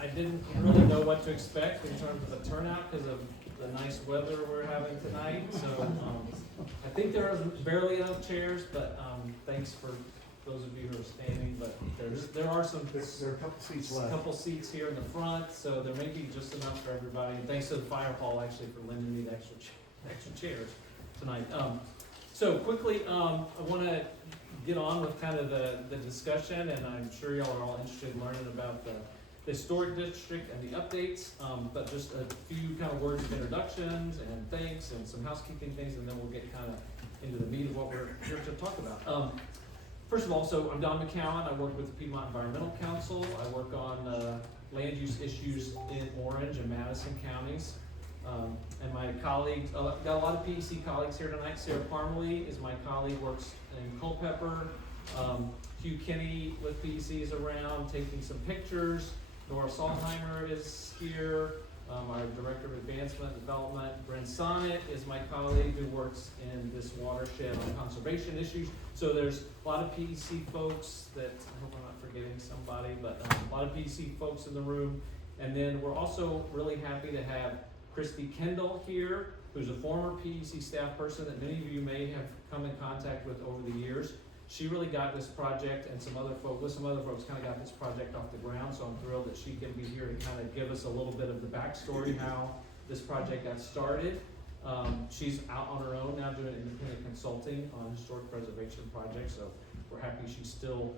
I didn't really know what to expect in terms of a turnout because of the nice weather we're having tonight. So I think there are barely enough chairs, but thanks for those of you who are standing. But there are some There are a couple seats left. couple seats here in the front, so there may be just enough for everybody. And thanks to the fire hall actually for lending me the extra chairs tonight. So quickly, I want to get on with kind of the discussion, and I'm sure y'all are all interested in learning about the historic district and the updates, but just a few kind of words of introductions and thanks and some housekeeping things, and then we'll get kind of into the meat of what we're here to talk about. First of all, so I'm Don McCowan. I work with the Piedmont Environmental Council. I work on land use issues in Orange and Madison counties. And my colleagues, got a lot of PEC colleagues here tonight. Sarah Parmalee is my colleague, works in Culpeper. Hugh Kinney with PEC is around taking some pictures. Nora Saltheimer is here, our Director of Advancement and Development. Brent Sonnet is my colleague who works in this watershed on conservation issues. So there's a lot of PEC folks that, I hope I'm not forgetting somebody, but a lot of PEC folks in the room. And then we're also really happy to have Christy Kendall here, who's a former PEC staff person that many of you may have come in contact with over the years. She really got this project and some other folks kind of got this project off the ground, so I'm thrilled that she can be here to kind of give us a little bit of the backstory, how this project got started. She's out on her own now doing independent consulting on historic preservation projects, so we're happy she's still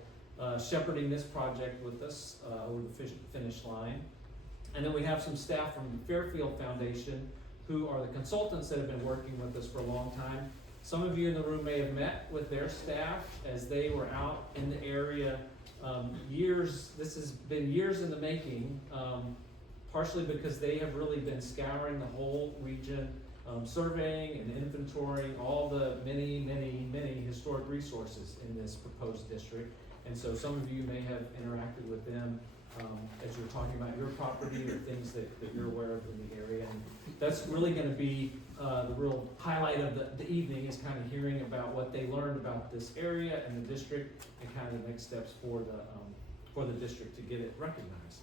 shepherding this project with us over the finish line. And then we have some staff from the Fairfield Foundation who are the consultants that have been working with us for a long time. Some of you in the room may have met with their staff as they were out in the area this has been years in the making, partially because they have really been scouring the whole region, surveying and inventorying all the many historic resources in this proposed district. And so some of you may have interacted with them as you're talking about your property or things that you're aware of in the area. And that's really going to be the real highlight of the evening, is kind of hearing about what they learned about this area and the district, and kind of the next steps for the district to get it recognized.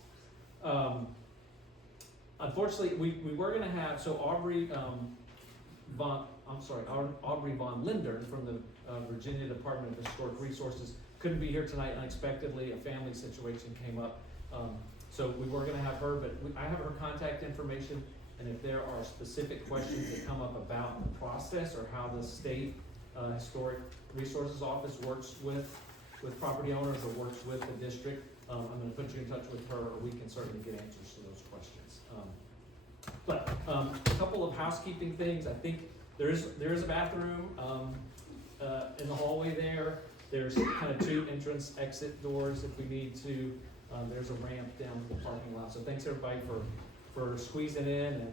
Unfortunately, we were going to have, so Aubrey Von Linder from the Virginia Department of Historic Resources couldn't be here tonight unexpectedly. A family situation came up. So we were going to have her, but I have her contact information, and if there are specific questions that come up about the process or how the state Historic Resources Office works with property owners or works with the district, I'm going to put you in touch with her, or we can certainly get answers to those questions. But a couple of housekeeping things. I think there is a bathroom in the hallway there. There's kind of two entrance exit doors if we need to. There's a ramp down to the parking lot. So thanks everybody for squeezing in and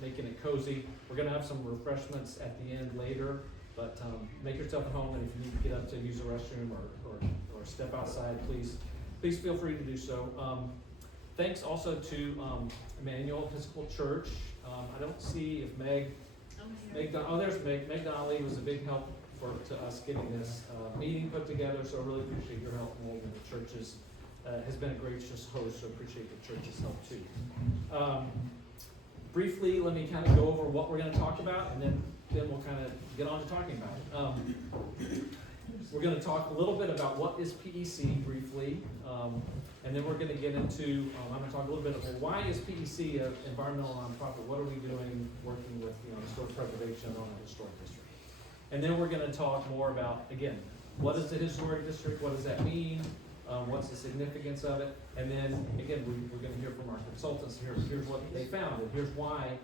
making it cozy. We're gonna have some refreshments at the end later, but make yourself at home, and if you need to get up to use the restroom or step outside, please feel free to do so. Thanks also to Emmanuel Episcopal Church. I don't see if there's Meg. Meg Donnelly was a big help to us getting this meeting put together, so I really appreciate your help, Meg, and the churches has been a gracious host, so appreciate the church's help too. Briefly, let me kind of go over what we're going to talk about, and then we'll kind of get on to talking about it. We're going to talk a little bit about what is PEC briefly, and then we're going to get into, I'm going to talk a little bit about why is PEC an environmental nonprofit? What are we doing working with historic preservation on a historic district? And then we're going to talk more about, again, what is the historic district? What does that mean? What's the significance of it? And then, again, we're going to hear from our consultants. Here's what they found, and here's why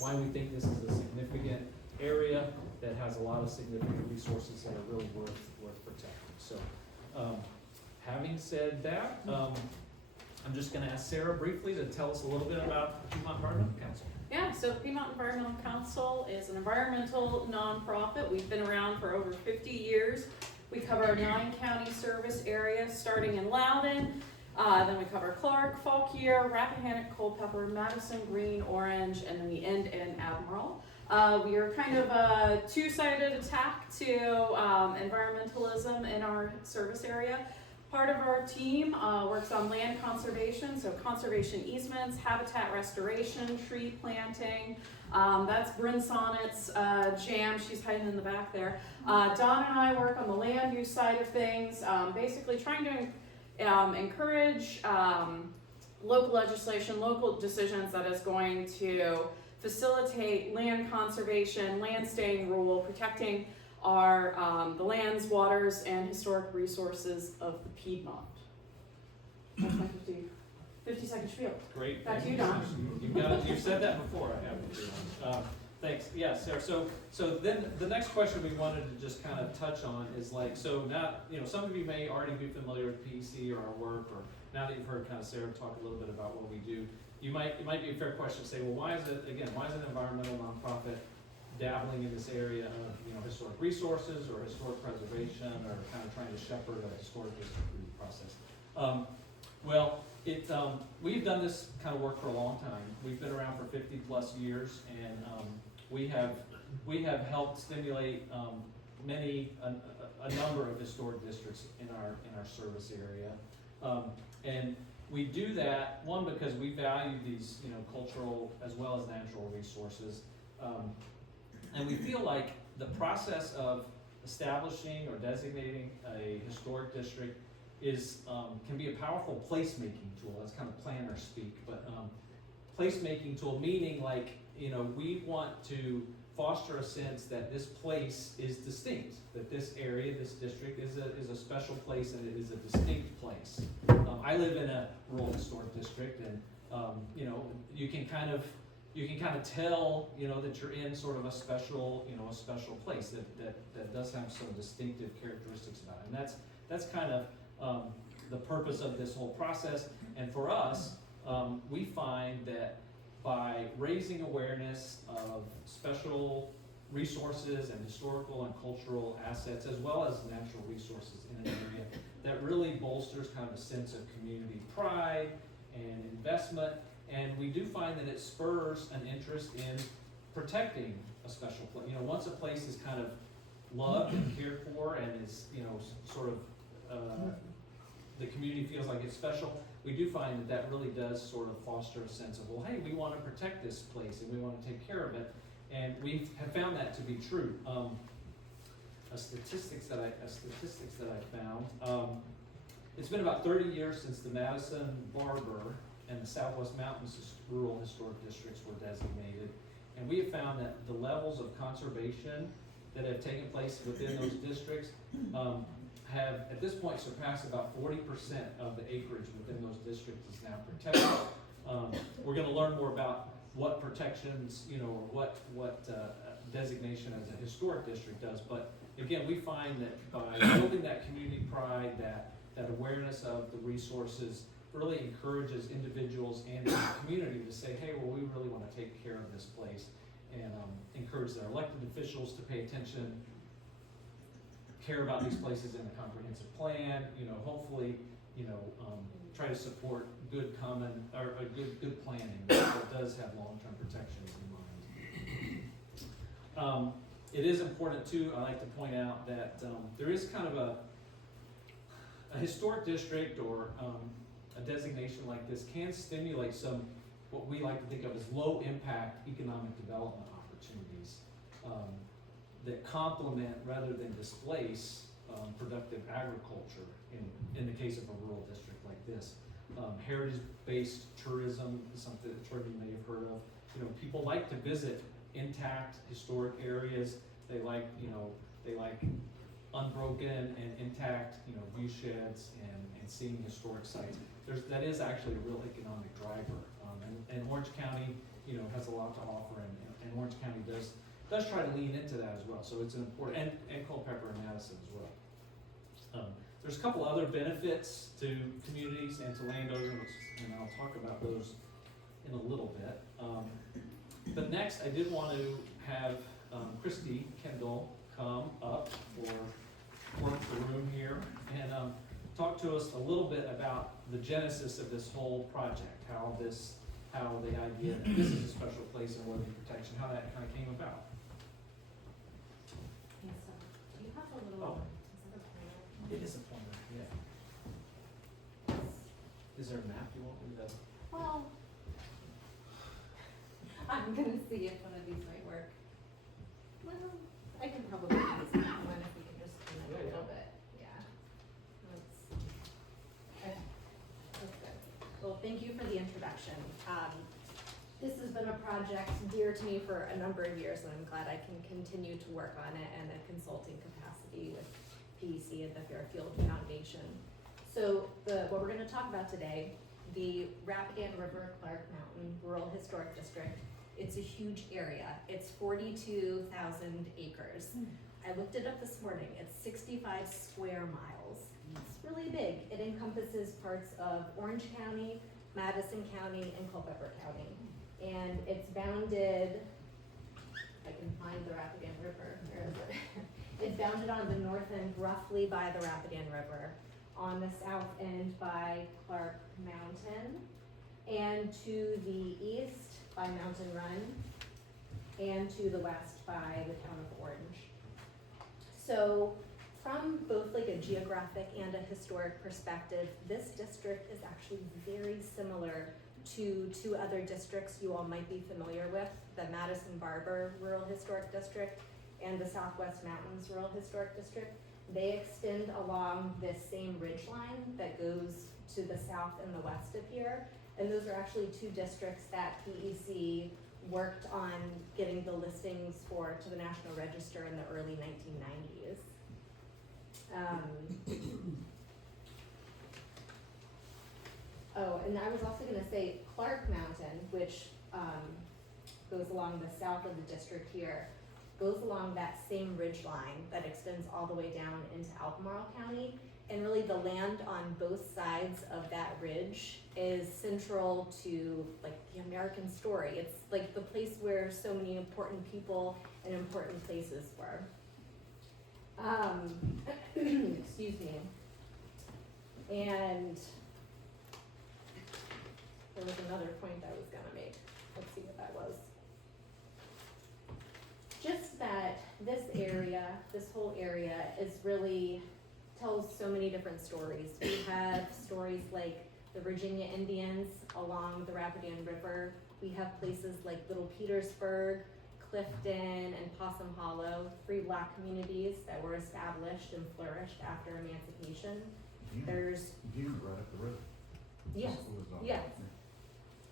we think this is a significant area that has a lot of significant resources that are really worth protecting. So, having said that, I'm just going to ask Sarah briefly to tell us a little bit about the Piedmont Environmental Council. Yeah, so Piedmont Environmental Council is an environmental nonprofit. We've been around for over 50 years. We cover a 9-county service area, starting in Loudon. Then we cover Clark, Fauquier, Rappahannock, Culpeper, Madison, Greene, Orange, and then we end in Admiral. We are kind of a two-sided attack to environmentalism in our service area. Part of our team works on land conservation, so conservation easements, habitat restoration, tree planting. That's Bryn Sonnet's jam. She's hiding in the back there. Don and I work on the land use side of things, basically trying to encourage local legislation, local decisions that is going to facilitate land conservation, land staying rural, protecting our the lands, waters, and historic resources of the Piedmont. That's my 50-second spiel. Great. Back to you, Don. You've got it. You've said that before, I haven't. Thanks. Yeah, Sarah. So then the next question we wanted to just kind of touch on is like, so now, some of you may already be familiar with PEC or our work, or now that you've heard kind of Sarah talk a little bit about what we do, it might be a fair question to say, well, why is an environmental nonprofit dabbling in this area of historic resources or historic preservation, or kind of trying to shepherd a historic district process? We've done this kind of work for a long time. We've been around for 50 plus years, and we have helped stimulate a number of historic districts in our service area, and we do that one because we value these cultural as well as natural resources. And we feel like the process of establishing or designating a historic district can be a powerful placemaking tool. That's kind of planner speak, but placemaking tool meaning like, we want to foster a sense that this place is distinct, that this area, this district is a special place, and it is a distinct place. I live in a rural historic district, and you can kind of tell, that you're in sort of a special place that does have some distinctive characteristics about it. And that's kind of the purpose of this whole process. And for us, we find that by raising awareness of special resources and historical and cultural assets, as well as natural resources in an area, that really bolsters kind of a sense of community pride and investment. And we do find that it spurs an interest in protecting a special place. Once a place is kind of loved and cared for and is, sort of, the community feels like it's special, we do find that really does sort of foster a sense of, well, hey, we want to protect this place and we want to take care of it. And we have found that to be true. Statistics that I found, it's been about 30 years since the Madison, Barber, and the Southwest Mountains rural historic districts were designated. And we have found that the levels of conservation that have taken place within those districts have at this point surpassed about 40% of the acreage within those districts is now protected. We're going to learn more about what protections, or what designation as a historic district does. But again, we find that by building that community pride, that awareness of the resources, really encourages individuals and the community to say, hey, well, we really want to take care of this place, and encourage their elected officials to pay attention, care about these places in a comprehensive plan, hopefully, try to support good planning that does have long-term protections in mind. It is important too, I like to point out that there is kind of a historic district or a designation like this can stimulate some, what we like to think of as low impact economic development opportunities that complement rather than displace productive agriculture in the case of a rural district like this. Heritage-based tourism is something that Troy may have heard of. People like to visit intact historic areas. They like unbroken and intact, view sheds and seeing historic sites. That is actually a real economic driver, and Orange County, has a lot to offer, and Orange County does try to lean into that as well. So it's an important, and Culpeper and Madison as well. There's a couple other benefits to communities and to landowners, and I'll talk about those in a little bit. But next, I did want to have Christy Kendall come up for work the room here and talk to us a little bit about the genesis of this whole project, how the idea that this is a special place and worthy protection, how that kind of came about. Yes, do you have a little? Oh. It is a pointer, yeah. Is there a map you want me to? Well, I'm gonna see if one of these might work. Well, I can probably use that one if we can just turn it a little bit, yeah. Okay. That's good. Well, thank you for the introduction. This has been a project dear to me for a number of years, and I'm glad I can continue to work on it in a consulting capacity with PEC and the Fairfield Foundation. So what we're gonna talk about today, the Rapidan River Clark Mountain Rural Historic District. It's a huge area. It's 42,000 acres. I looked it up this morning. It's 65 square miles. It's really big. It encompasses parts of Orange County, Madison County, and Culpeper County. And it's bounded, if I can find the Rapidan River, where is it? It's bounded on the north end roughly by the Rapidan River, on the south end by Clark Mountain, and to the east by Mountain Run, and to the west by the town of Orange. So from both like a geographic and a historic perspective, this district is actually very similar to two other districts you all might be familiar with, the Madison Barber Rural Historic District and the Southwest Mountains Rural Historic District. They extend along this same ridge line that goes to the south and the west of here. And those are actually two districts that PEC worked on getting the listings for to the National Register in the early 1990s. Oh, and I was also gonna say Clark Mountain, which goes along the south of the district here, goes along that same ridge line that extends all the way down into Albemarle County. And really the land on both sides of that ridge is central to like the American story. It's like the place where so many important people and important places were. Excuse me. And there was another point I was gonna make. Let's see what that was. Just that this area, this whole area is really tells so many different stories. We have stories like the Virginia Indians along the Rapidan River. We have places like Little Petersburg, Clifton, and Possum Hollow, free black communities that were established and flourished after emancipation. There's right up the road. yes, yes.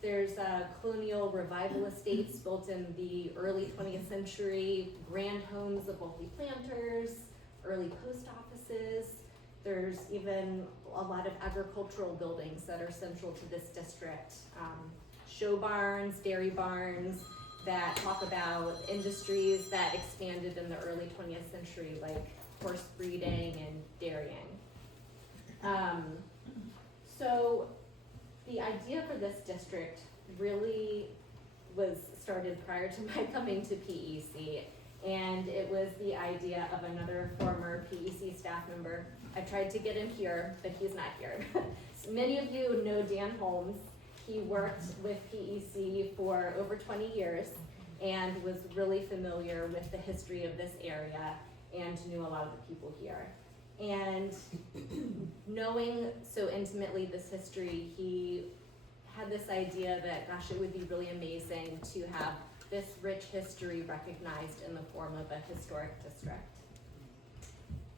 There's colonial revival estates built in the early 20th century, grand homes of wealthy planters, early post offices. There's even a lot of agricultural buildings that are central to this district. Show barns, dairy barns that talk about industries that expanded in the early 20th century, like horse breeding and dairying. So the idea for this district really was started prior to my coming to PEC, and it was the idea of another former PEC staff member. I tried to get him here, but he's not here. So many of you know Dan Holmes. He worked with PEC for over 20 years and was really familiar with the history of this area and knew a lot of the people here. And knowing so intimately this history, he had this idea that, gosh, it would be really amazing to have this rich history recognized in the form of a historic district.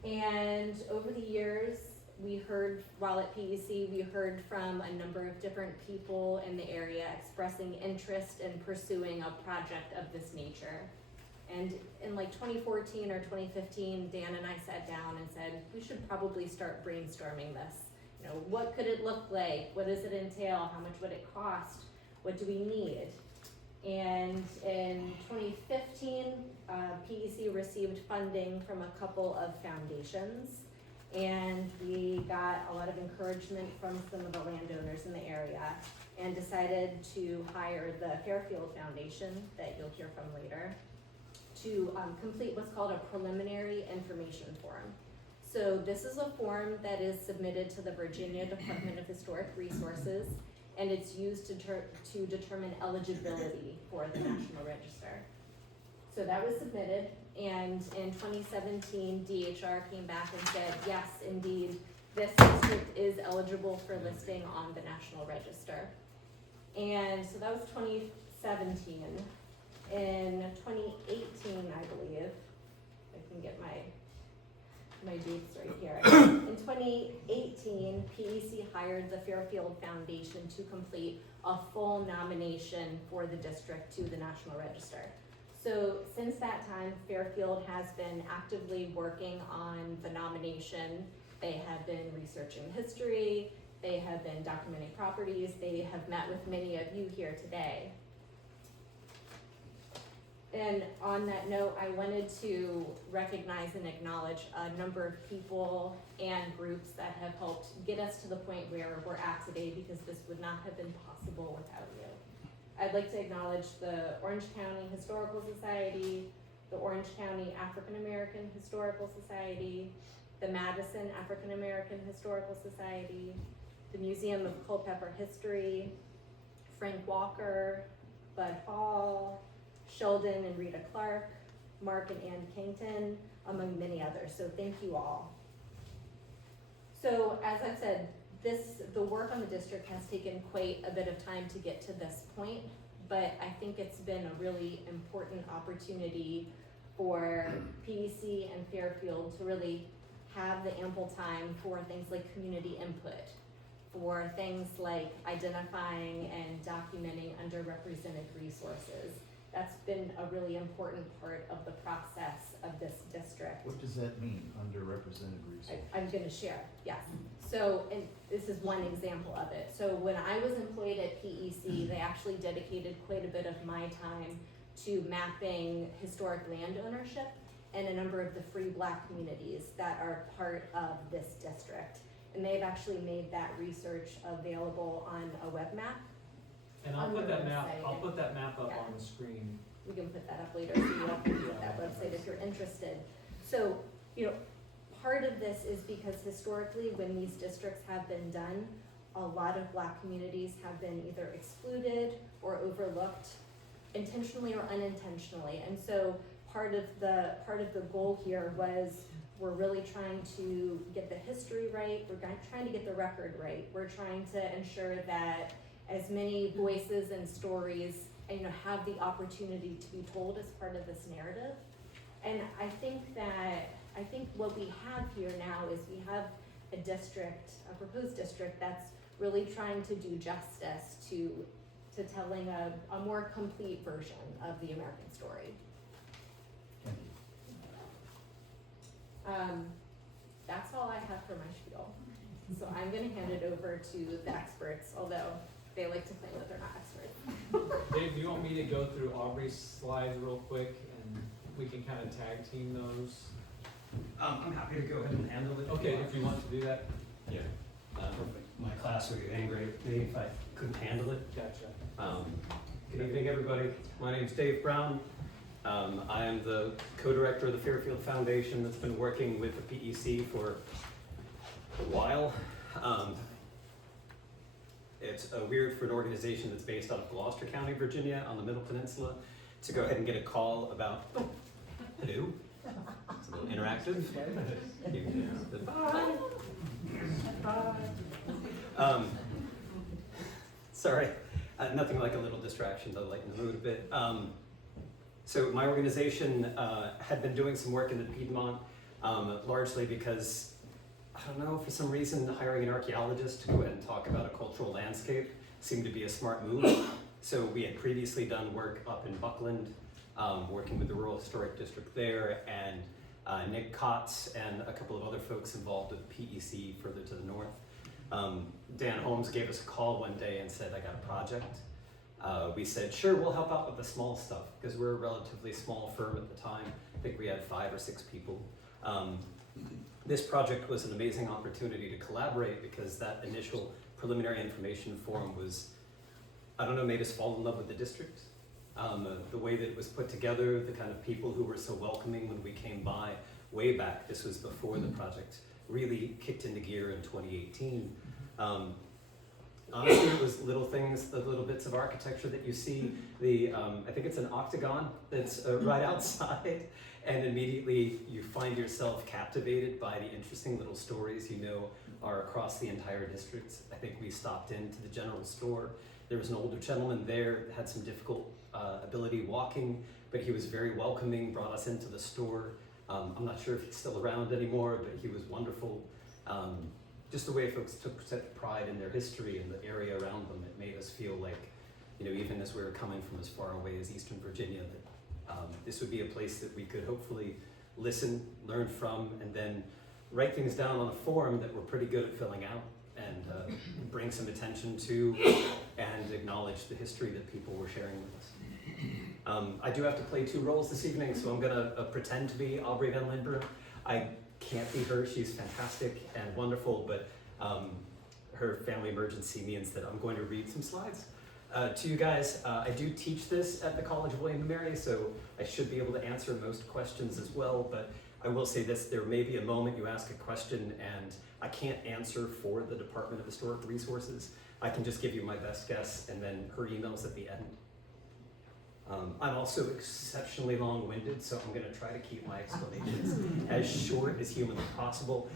And over the years, we heard, while at PEC, we heard from a number of different people in the area expressing interest in pursuing a project of this nature. And in like 2014 or 2015, Dan and I sat down and said, we should probably start brainstorming this. You know, what could it look like? What does it entail? How much would it cost? What do we need? And in 2015, PEC received funding from a couple of foundations, and we got a lot of encouragement from some of the landowners in the area and decided to hire the Fairfield Foundation, that you'll hear from later, to complete what's called a preliminary information form. So this is a form that is submitted to the Virginia Department of Historic Resources, and it's used to determine eligibility for the National Register. So that was submitted, and in 2017, DHR came back and said, yes, indeed, this district is eligible for listing on the National Register. And so that was 2017. In 2018, I believe, I can get my dates right here. In 2018, PEC hired the Fairfield Foundation to complete a full nomination for the district to the National Register. So since that time, Fairfield has been actively working on the nomination. They have been researching history, they have been documenting properties, they have met with many of you here today. And on that note, I wanted to recognize and acknowledge a number of people and groups that have helped get us to the point where we're at today, because this would not have been possible without you. I'd like to acknowledge the Orange County Historical Society, the Orange County African American Historical Society, the Madison African American Historical Society, the Museum of Culpeper History, Frank Walker, Bud Hall, Sheldon and Rita Clark, Mark and Ann Kington, among many others. So thank you all. So as I've said, the work on the district has taken quite a bit of time to get to this point, but I think it's been a really important opportunity for PEC and Fairfield to really have the ample time for things like community input, for things like identifying and documenting underrepresented resources. That's been a really important part of the process of this district. What does that mean, underrepresented resources? I'm gonna share, yes. So, and this is one example of it. So when I was employed at PEC, they actually dedicated quite a bit of my time to mapping historic land ownership in a number of the free Black communities that are part of this district. And they've actually made that research available on a web map. And I'll On put the that map, website. I'll put that map up Yeah. on the screen. We can put that up later so you all can visit that website if you're interested. So, you know, part of this is because historically when these districts have been done, a lot of Black communities have been either excluded or overlooked intentionally or unintentionally. And so part of the goal here was we're really trying to get the history right, we're trying to get the record right, we're trying to ensure that as many voices and stories, you know, have the opportunity to be told as part of this narrative. And I think what we have here now is we have a district, a proposed district that's really trying to do justice to telling a more complete version of the American story. Thank you. That's all I have for my spiel. So I'm gonna hand it over to the experts, although they like to claim that they're not experts. Dave, do you want me to go through Aubrey's slides real quick and we can kind of tag team those? I'm happy to go ahead and handle it. Okay, if you want to do that, Yeah. My class would get angry at me if I couldn't handle it. gotcha. Good evening, everybody. My name's Dave Brown. I am the co-director of the Fairfield Foundation that's been working with the PEC for a while. It's weird for an organization that's based out of Gloucester County, Virginia, on the Middle Peninsula, to go ahead and get a call about, oh, hello. It's a little interactive. Sorry, nothing like a little distraction to lighten the mood a bit. So my organization had been doing some work in the Piedmont, largely because, I don't know, for some reason hiring an archaeologist to go ahead and talk about a cultural landscape seemed to be a smart move. So we had previously done work up in Buckland, working with the Rural Historic District there, and Nick Kotz and a couple of other folks involved with PEC further to the north. Dan Holmes gave us a call one day and said, I got a project. We said, sure, we'll help out with the small stuff, because we're a relatively small firm at the time. I think we had 5 or 6 people. This project was an amazing opportunity to collaborate, because that initial preliminary information form was, I don't know, made us fall in love with the district. The way that it was put together, the kind of people who were so welcoming when we came by way back. This was before the project really kicked into gear in 2018. honestly, it was little things, the little bits of architecture that you see. I think it's an octagon that's right outside, and immediately you find yourself captivated by the interesting little stories are across the entire district. I think we stopped into the general store. There was an older gentleman there that had some difficult ability walking, but he was very welcoming, brought us into the store. I'm not sure if he's still around anymore, but he was wonderful. Just the way folks took such pride in their history and the area around them, it made us feel like, even as we were coming from as far away as Eastern Virginia, that this would be a place that we could hopefully listen, learn from, and then write things down on a form that we're pretty good at filling out and bring some attention to and acknowledge the history that people were sharing with us. I do have to play 2 roles this evening, so I'm gonna pretend to be Aubrey Van Lindbergh. I can't be her, she's fantastic and wonderful, but her family emergency means that I'm going to read some slides to you guys. I do teach this at the College of William & Mary, so I should be able to answer most questions as well, but I will say this, there may be a moment you ask a question and I can't answer for the Department of Historic Resources. I can just give you my best guess and then her email's at the end. I'm also exceptionally long-winded, so I'm going to try to keep my explanations as short as humanly possible,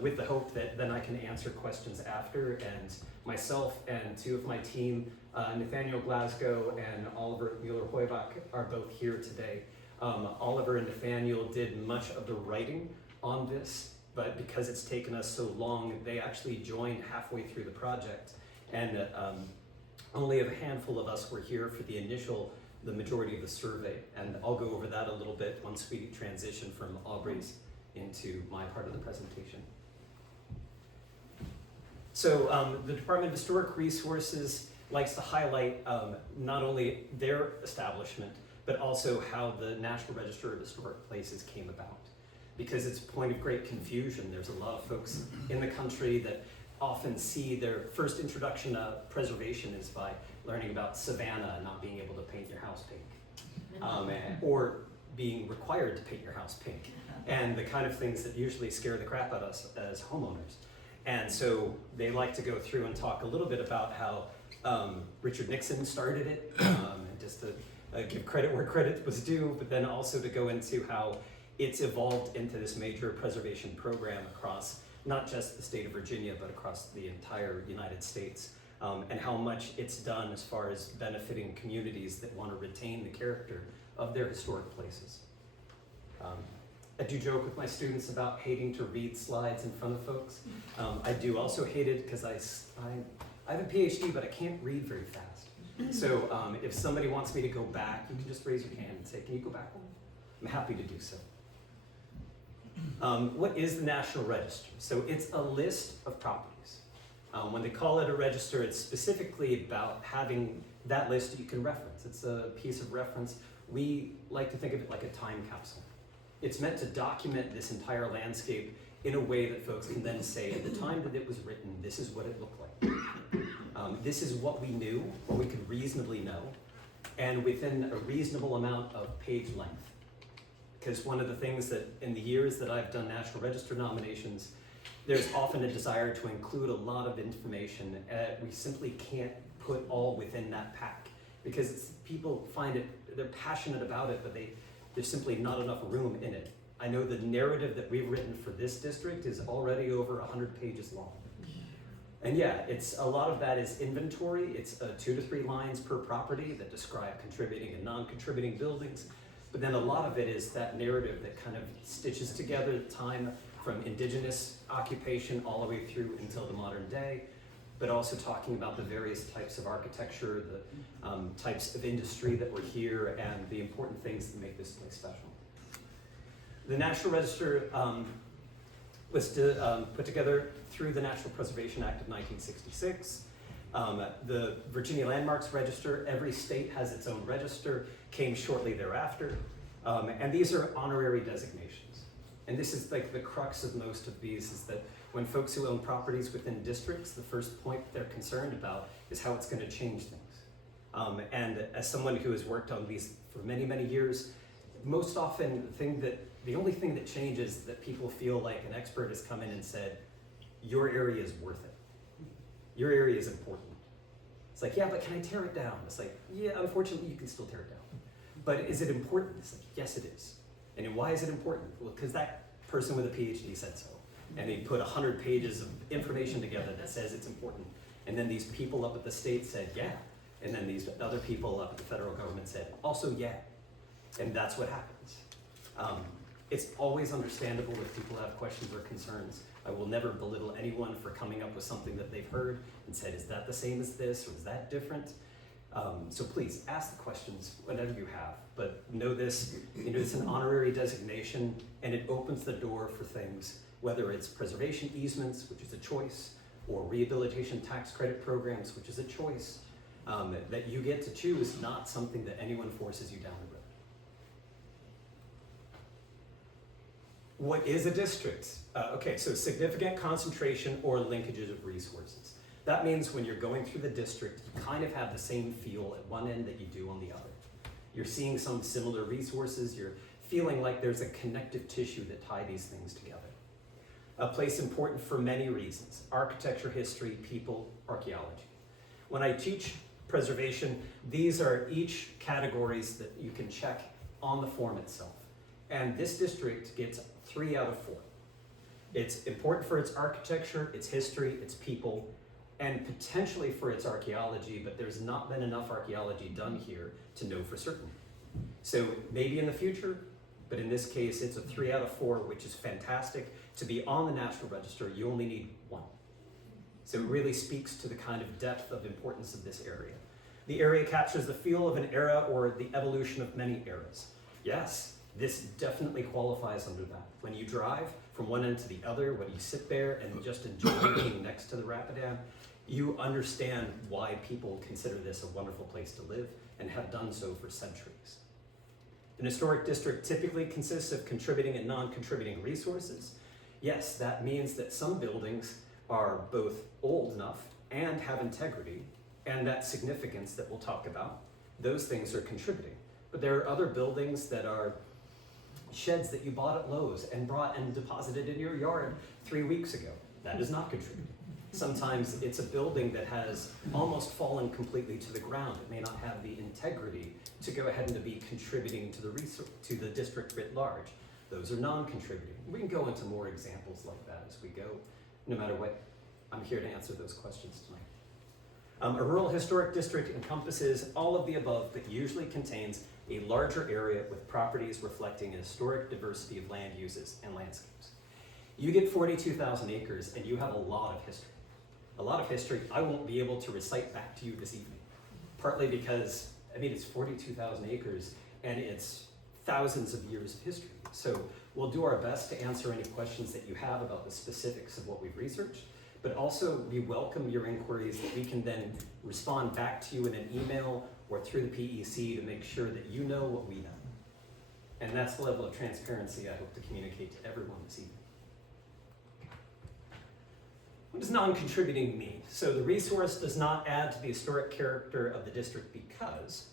with the hope that then I can answer questions after. And myself and 2 of my team, Nathaniel Glasgow and Oliver Mueller-Hoybach, are both here today. Oliver and Nathaniel did much of the writing on this, but because it's taken us so long, they actually joined halfway through the project. And only a handful of us were here for the majority of the survey, and I'll go over that a little bit once we transition from Aubrey's into my part of the presentation. So the Department of Historic Resources likes to highlight not only their establishment, but also how the National Register of Historic Places came about. Because it's a point of great confusion. There's a lot of folks in the country that often see their first introduction to preservation is by learning about Savannah and not being able to paint your house pink, or being required to paint your house pink, and the kind of things that usually scare the crap out of us as homeowners. And so they like to go through and talk a little bit about how Richard Nixon started it, just to give credit where credit was due, but then also to go into how it's evolved into this major preservation program across not just the state of Virginia, but across the entire United States. And how much it's done as far as benefiting communities that want to retain the character of their historic places. I do joke with my students about hating to read slides in front of folks. I do also hate it because I have a PhD, but I can't read very fast. So if somebody wants me to go back, you can just raise your hand and say, can you go back one? I'm happy to do so. What is the National Register? So it's a list of properties. When they call it a register, it's specifically about having that list that you can reference. It's a piece of reference. We like to think of it like a time capsule. It's meant to document this entire landscape in a way that folks can then say, at the time that it was written, this is what it looked like. This is what we knew, or we could reasonably know, and within a reasonable amount of page length. Because one of the things that in the years that I've done National Register nominations, there's often a desire to include a lot of information. We simply can't put all within that pack because people find it, they're passionate about it, but there's simply not enough room in it. I know the narrative that we've written for this district is already over 100 pages long. And yeah, a lot of that is inventory. It's 2 to 3 lines per property that describe contributing and non-contributing buildings. But then a lot of it is that narrative that kind of stitches together the time from indigenous occupation all the way through until the modern day, but also talking about the various types of architecture, the types of industry that were here, and the important things that make this place special. The National Register was put together through the National Preservation Act of 1966. The Virginia Landmarks Register, every state has its own register, came shortly thereafter. And these are honorary designations. And this is like the crux of most of these, is that when folks who own properties within districts, the first point they're concerned about is how it's going to change things. And as someone who has worked on these for many, many years, most often the only thing that changes is that people feel like an expert has come in and said, your area is worth it. your area is important. It's like, yeah, but can I tear it down? It's like, yeah, unfortunately, you can still tear it down. But is it important? It's like, yes, it is. And why is it important? Well, because that person with a PhD said so. And they put 100 pages of information together that says it's important. And then these people up at the state said, yeah. And then these other people up at the federal government said, also, yeah. And that's what happens. It's always understandable if people have questions or concerns. I will never belittle anyone for coming up with something that they've heard and said, is that the same as this, or is that different? So please, ask the questions whenever you have, but know this, it's an honorary designation, and it opens the door for things, whether it's preservation easements, which is a choice, or rehabilitation tax credit programs, which is a choice, that you get to choose, not something that anyone forces you down the road. What is a district? Okay, so significant concentration or linkages of resources. That means when you're going through the district, you kind of have the same feel at one end that you do on the other. You're seeing some similar resources, you're feeling like there's a connective tissue that tie these things together. A place important for many reasons: architecture, history, people, archaeology. When I teach preservation, these are each categories that you can check on the form itself. And this district gets 3 out of 4. It's important for its architecture, its history, its people, and potentially for its archaeology, but there's not been enough archaeology done here to know for certain. So maybe in the future, but in this case, it's a 3 out of 4, which is fantastic. To be on the National Register, you only need 1. So it really speaks to the kind of depth of importance of this area. The area captures the feel of an era or the evolution of many eras. Yes, this definitely qualifies under that. When you drive from one end to the other, when you sit there and just enjoy being next to the Rapidan, you understand why people consider this a wonderful place to live and have done so for centuries. An historic district typically consists of contributing and non-contributing resources. Yes, that means that some buildings are both old enough and have integrity and that significance that we'll talk about. Those things are contributing. But there are other buildings that are sheds that you bought at Lowe's and brought and deposited in your yard 3 weeks ago. That is not contributing. Sometimes it's a building that has almost fallen completely to the ground. It may not have the integrity to go ahead and to be contributing to the district writ large. Those are non-contributing. We can go into more examples like that as we go. No matter what, I'm here to answer those questions tonight. A rural historic district encompasses all of the above, but usually contains a larger area with properties reflecting a historic diversity of land uses and landscapes. You get 42,000 acres and you have a lot of history. A lot of history I won't be able to recite back to you this evening, partly because, it's 42,000 acres and it's thousands of years of history. So we'll do our best to answer any questions that you have about the specifics of what we've researched, but also we welcome your inquiries that we can then respond back to you in an email or through the PEC to make sure that you know what we know. And that's the level of transparency I hope to communicate to everyone this evening. What does non-contributing mean? So the resource does not add to the historic character of the district because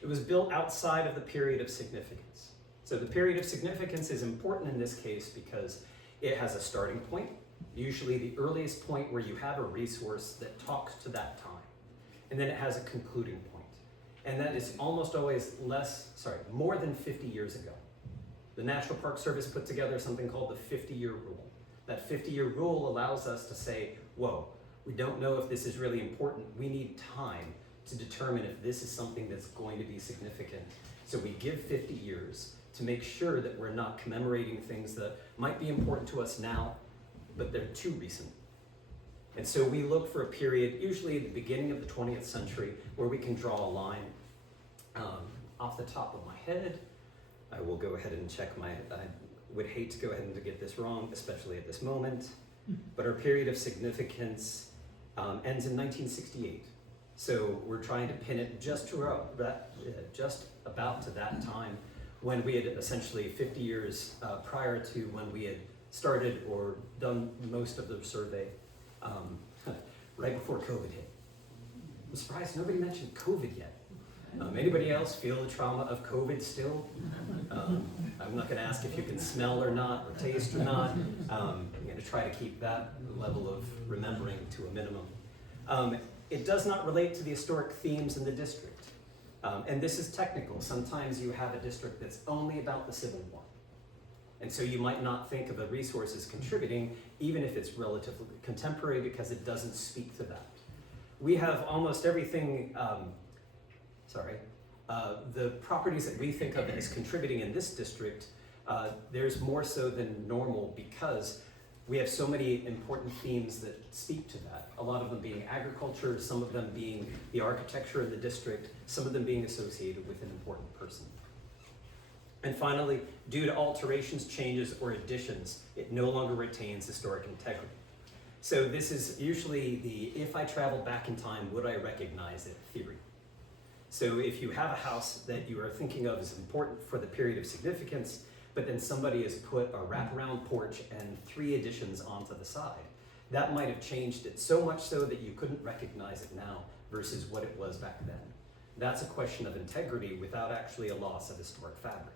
it was built outside of the period of significance. So the period of significance is important in this case because it has a starting point, usually the earliest point where you have a resource that talks to that time. And then it has a concluding point. And that is almost always more than 50 years ago. The National Park Service put together something called the 50-year rule. That 50-year rule allows us to say, whoa, we don't know if this is really important. We need time to determine if this is something that's going to be significant. So we give 50 years to make sure that we're not commemorating things that might be important to us now, but they're too recent. And so we look for a period, usually at the beginning of the 20th century, where we can draw a line. Off the top of my head, I will go ahead and check I would hate to go ahead and to get this wrong, especially at this moment, but our period of significance ends in 1968. So we're trying to pin it just about to that time when we had essentially 50 years prior to when we had started or done most of the survey, right before COVID hit. I'm surprised nobody mentioned COVID yet. Anybody else feel the trauma of COVID still? I'm not gonna ask if you can smell or not, or taste or not. I'm gonna try to keep that level of remembering to a minimum. It does not relate to the historic themes in the district. And this is technical. Sometimes you have a district that's only about the Civil War. And so you might not think of a resource as contributing, even if it's relatively contemporary, because it doesn't speak to that. We have almost everything, the properties that we think of as contributing in this district, there's more so than normal because we have so many important themes that speak to that. A lot of them being agriculture, some of them being the architecture of the district, some of them being associated with an important person. And finally, due to alterations, changes, or additions, it no longer retains historic integrity. So this is usually the if I travel back in time, would I recognize it theory. So if you have a house that you are thinking of as important for the period of significance, but then somebody has put a wraparound porch and 3 additions onto the side, that might have changed it so much so that you couldn't recognize it now versus what it was back then. That's a question of integrity without actually a loss of historic fabric.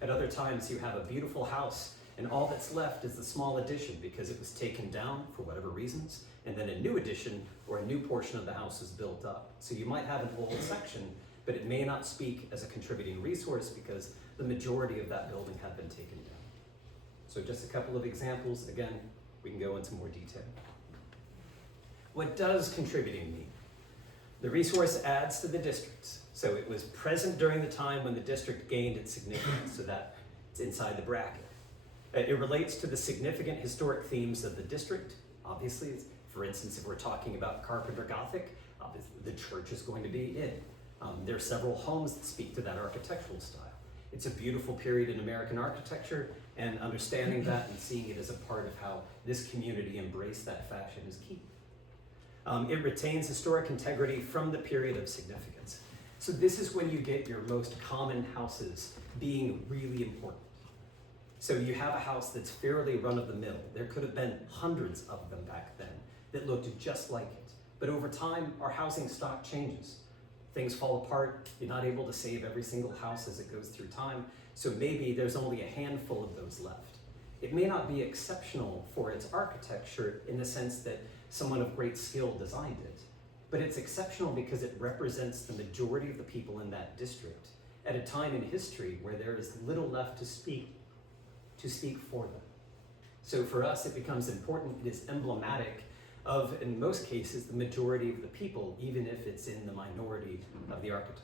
At other times, you have a beautiful house, and all that's left is the small addition because it was taken down for whatever reasons, and then a new addition or a new portion of the house is built up. So you might have an old section, but it may not speak as a contributing resource because the majority of that building had been taken down. So just a couple of examples. Again, we can go into more detail. What does contributing mean? The resource adds to the districts. So it was present during the time when the district gained its significance, so that it's inside the bracket. It relates to the significant historic themes of the district. Obviously, for instance, if we're talking about Carpenter Gothic, obviously the church is going to be in. There are several homes that speak to that architectural style. It's a beautiful period in American architecture, and understanding that and seeing it as a part of how this community embraced that fashion is key. It retains historic integrity from the period of significance. So this is when you get your most common houses being really important. So you have a house that's fairly run-of-the-mill. There could have been hundreds of them back then that looked just like it. But over time, our housing stock changes. Things fall apart. You're not able to save every single house as it goes through time. So maybe there's only a handful of those left. It may not be exceptional for its architecture in the sense that someone of great skill designed it, but it's exceptional because it represents the majority of the people in that district at a time in history where there is little left to speak for them. So for us, it becomes important. It is emblematic of, in most cases, the majority of the people, even if it's in the minority of the architecture.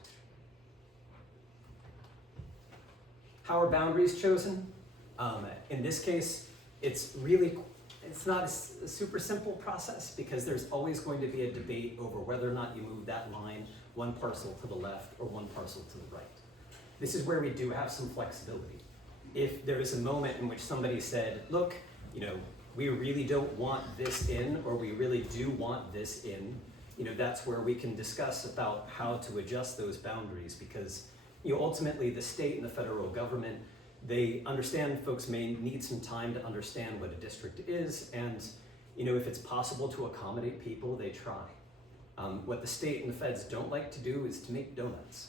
How are boundaries chosen? In this case, it's not a super simple process because there's always going to be a debate over whether or not you move that line one parcel to the left or one parcel to the right. This is where we do have some flexibility. If there is a moment in which somebody said, look, we really don't want this in, or we really do want this in, that's where we can discuss about how to adjust those boundaries because ultimately the state and the federal government, they understand folks may need some time to understand what a district is, and if it's possible to accommodate people, they try. What the state and the feds don't like to do is to make donuts.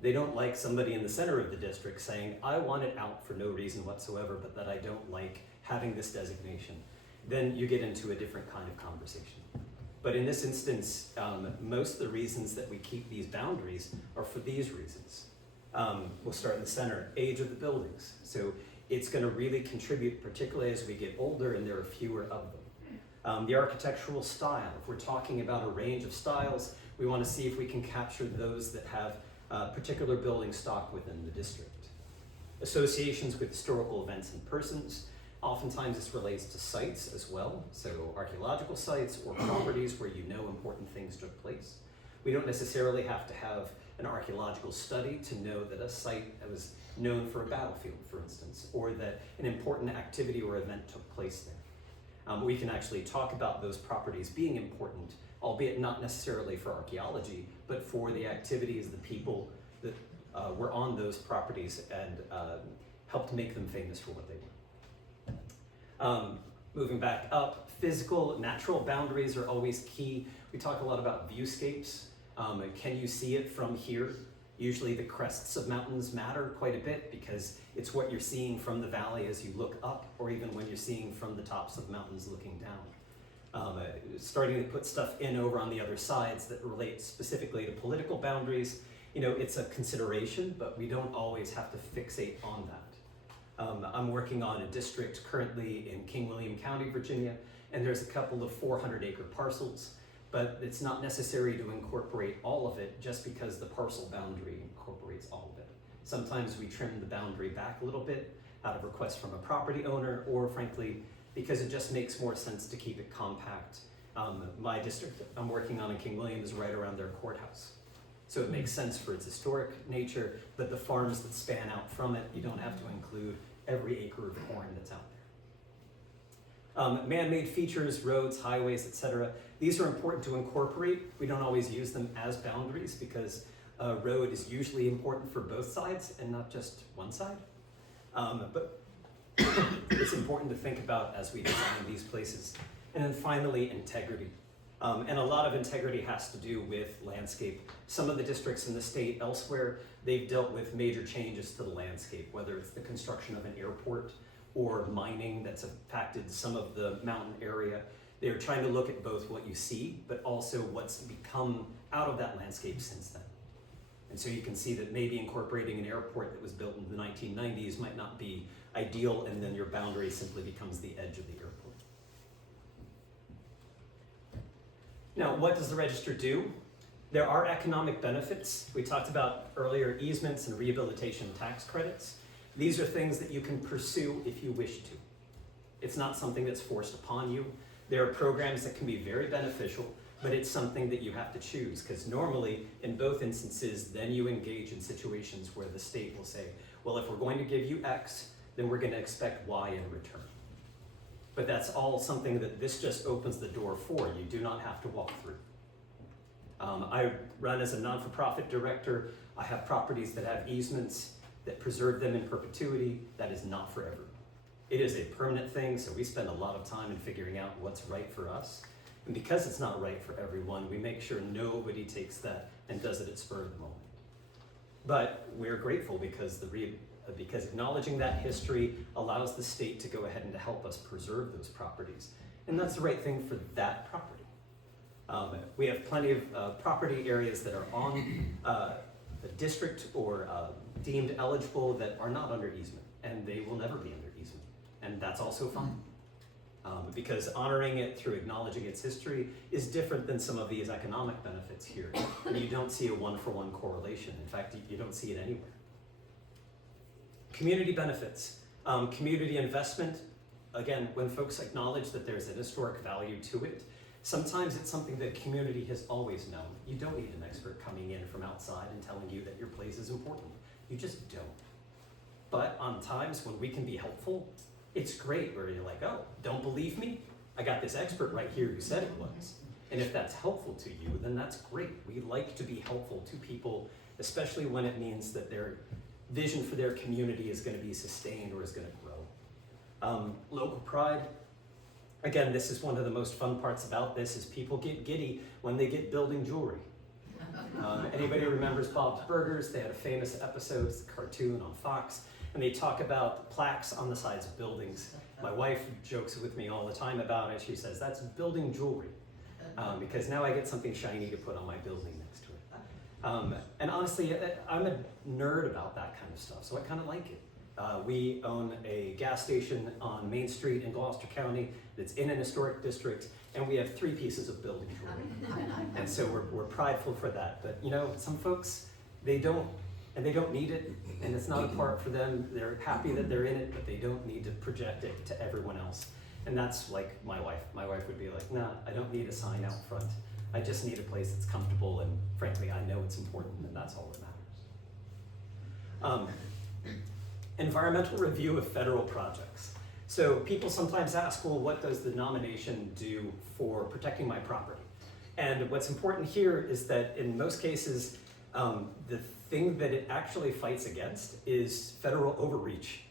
They don't like somebody in the center of the district saying, I want it out for no reason whatsoever, but that I don't like having this designation. Then you get into a different kind of conversation. But in this instance, most of the reasons that we keep these boundaries are for these reasons. We'll start in the center, age of the buildings. So it's going to really contribute, particularly as we get older and there are fewer of them. The architectural style, if we're talking about a range of styles, we want to see if we can capture those that have particular building stock within the district. Associations with historical events and persons, oftentimes this relates to sites as well, so archaeological sites or properties where important things took place. We don't necessarily have to have an archaeological study to know that a site that was known for a battlefield, for instance, or that an important activity or event took place there. We can actually talk about those properties being important, albeit not necessarily for archaeology, but for the activities, the people that were on those properties and helped make them famous for what they were. Moving back up, physical, natural boundaries are always key. We talk a lot about viewscapes. Can you see it from here? Usually the crests of mountains matter quite a bit because it's what you're seeing from the valley as you look up, or even when you're seeing from the tops of mountains looking down. starting to put stuff in over on the other sides that relates specifically to political boundaries. It's a consideration, but we don't always have to fixate on that. I'm working on a district currently in King William County, Virginia, and there's a couple of 400-acre parcels, but it's not necessary to incorporate all of it just because the parcel boundary incorporates all of it. Sometimes we trim the boundary back a little bit out of request from a property owner, or frankly, because it just makes more sense to keep it compact. My district I'm working on in King William is right around their courthouse. So it makes sense for its historic nature, but the farms that span out from it, you don't have to include every acre of corn that's out there. Man-made features, roads, highways, etc. These are important to incorporate. We don't always use them as boundaries because a road is usually important for both sides and not just one side. But it's important to think about as we design these places. And then finally, integrity. And a lot of integrity has to do with landscape. Some of the districts in the state elsewhere, they've dealt with major changes to the landscape, whether it's the construction of an airport or mining that's impacted some of the mountain area. They're trying to look at both what you see, but also what's become out of that landscape since then. And so you can see that maybe incorporating an airport that was built in the 1990s might not be ideal, and then your boundary simply becomes the edge of the airport. Now, what does the register do? There are economic benefits. We talked about earlier easements and rehabilitation tax credits. These are things that you can pursue if you wish to. It's not something that's forced upon you. There are programs that can be very beneficial, but it's something that you have to choose, because normally, in both instances, then you engage in situations where the state will say, well, if we're going to give you X, then we're going to expect Y in return. But that's all something that this just opens the door for. You do not have to walk through. I run as a non-for-profit director. I have properties that have easements that preserve them in perpetuity. That is not for everyone. It is a permanent thing, so we spend a lot of time in figuring out what's right for us. And because it's not right for everyone, we make sure nobody takes that and does it at spur of the moment. But we're grateful because because acknowledging that history allows the state to go ahead and to help us preserve those properties. And that's the right thing for that property. We have plenty of property areas that are on the district or deemed eligible that are not under easement, and they will never be under easement. And that's also fine. Because honoring it through acknowledging its history is different than some of these economic benefits here. And you don't see a one-for-one correlation. In fact, you don't see it anywhere. Community benefits, community investment. Again, when folks acknowledge that there's an historic value to it, sometimes it's something that community has always known. You don't need an expert coming in from outside and telling you that your place is important. You just don't. But on times when we can be helpful, it's great where you're like, oh, don't believe me? I got this expert right here who said it was. And if that's helpful to you, then that's great. We like to be helpful to people, especially when it means that their vision for their community is going to be sustained or is going to grow. Local pride. Again, this is one of the most fun parts about this is people get giddy when they get building jewelry. Anybody remembers Bob's Burgers? They had a famous episode, it's a cartoon on Fox, and they talk about plaques on the sides of buildings. My wife jokes with me all the time about it. She says, that's building jewelry, because now I get something shiny to put on my building next to it. And honestly, I'm a nerd about that kind of stuff, so I kind of like it. We own a gas station on Main Street in Gloucester County that's in an historic district, and we have 3 pieces of building jewelry. And so we're prideful for that. But you know, some folks, they don't need it, and it's not a part for them. They're happy that they're in it, but they don't need to project it to everyone else. And that's like my wife. My wife would be like, nah, I don't need a sign out front. I just need a place that's comfortable, and frankly, I know it's important, and that's all that matters. Environmental review of federal projects. So people sometimes ask, well, what does the nomination do for protecting my property? And what's important here is that in most cases, the thing that it actually fights against is federal overreach.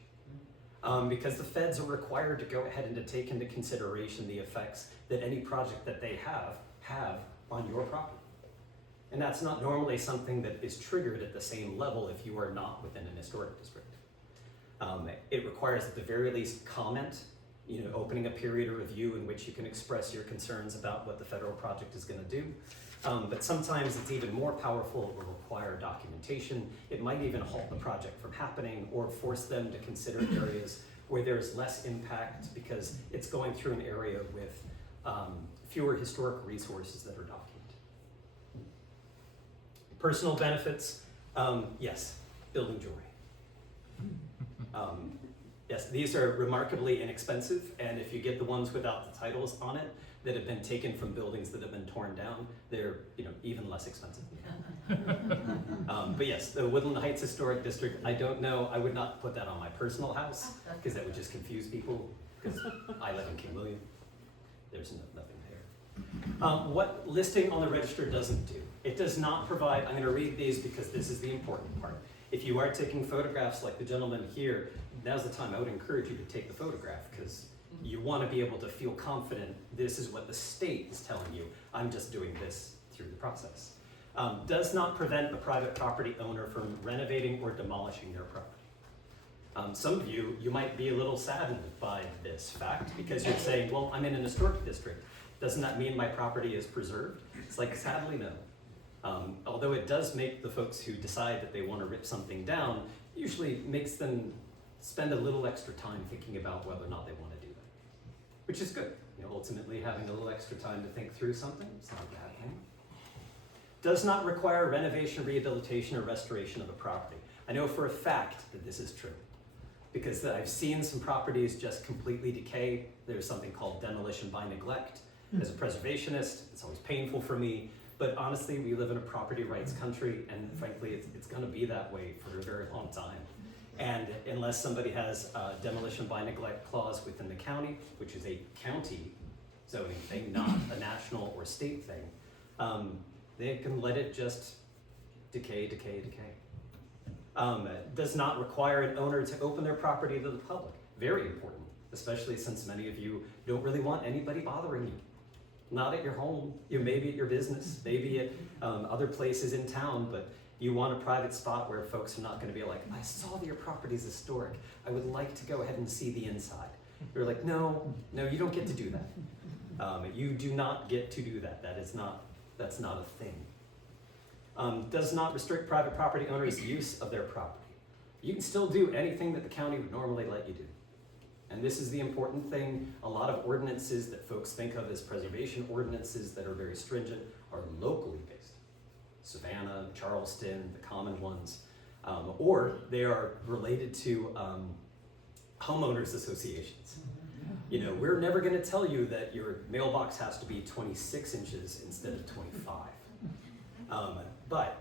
Because the feds are required to go ahead and to take into consideration the effects that any project that they have on your property. And that's not normally something that is triggered at the same level if you are not within an historic district. It requires at the very least comment opening a period of review in which you can express your concerns about what the federal project is going to do. But sometimes it's even more powerful. It will require documentation. It might even halt the project from happening or force them to consider areas where there's less impact because it's going through an area with fewer historic resources that are documented. Personal benefits, yes, building jewelry. Yes, these are remarkably inexpensive, and if you get the ones without the titles on it that have been taken from buildings that have been torn down, they're even less expensive. But yes, the Woodland Heights Historic District, I don't know, I would not put that on my personal house because that would just confuse people because I live in King William. There's nothing there. What listing on the register doesn't do, it does not provide, I'm going to read these because this is the important part. If you are taking photographs like the gentleman here, now's the time I would encourage you to take the photograph because you want to be able to feel confident this is what the state is telling you. I'm just doing this through the process. Does not prevent a private property owner from renovating or demolishing their property. Some of you might be a little saddened by this fact because you're saying, well, I'm in an historic district. Doesn't that mean my property is preserved? It's like, sadly, no. Although it does make the folks who decide that they want to rip something down, usually makes them spend a little extra time thinking about whether or not they want to do that, which is good. Ultimately, having a little extra time to think through something, it's not a bad thing. Does not require renovation, rehabilitation, or restoration of a property. I know for a fact that this is true because I've seen some properties just completely decay. There's something called demolition by neglect. As a preservationist, it's always painful for me. But honestly, we live in a property rights country, and frankly, it's going to be that way for a very long time. And unless somebody has a demolition by neglect clause within the county, which is a county zoning thing, not a national or state thing, they can let it just decay. Does not require an owner to open their property to the public. Very important, especially since many of you don't really want anybody bothering you. Not at your home, maybe at your business, maybe at other places in town, but you want a private spot where folks are not going to be like, I saw that your property's historic. I would like to go ahead and see the inside. You're like, no, you don't get to do that. You do not get to do that. That's not a thing. Does not restrict private property owners' use of their property. You can still do anything that the county would normally let you do. And this is the important thing. A lot of ordinances that folks think of as preservation ordinances that are very stringent are locally based. Savannah, Charleston, the common ones, or they are related to homeowners associations. We're never going to tell you that your mailbox has to be 26 inches instead of 25. But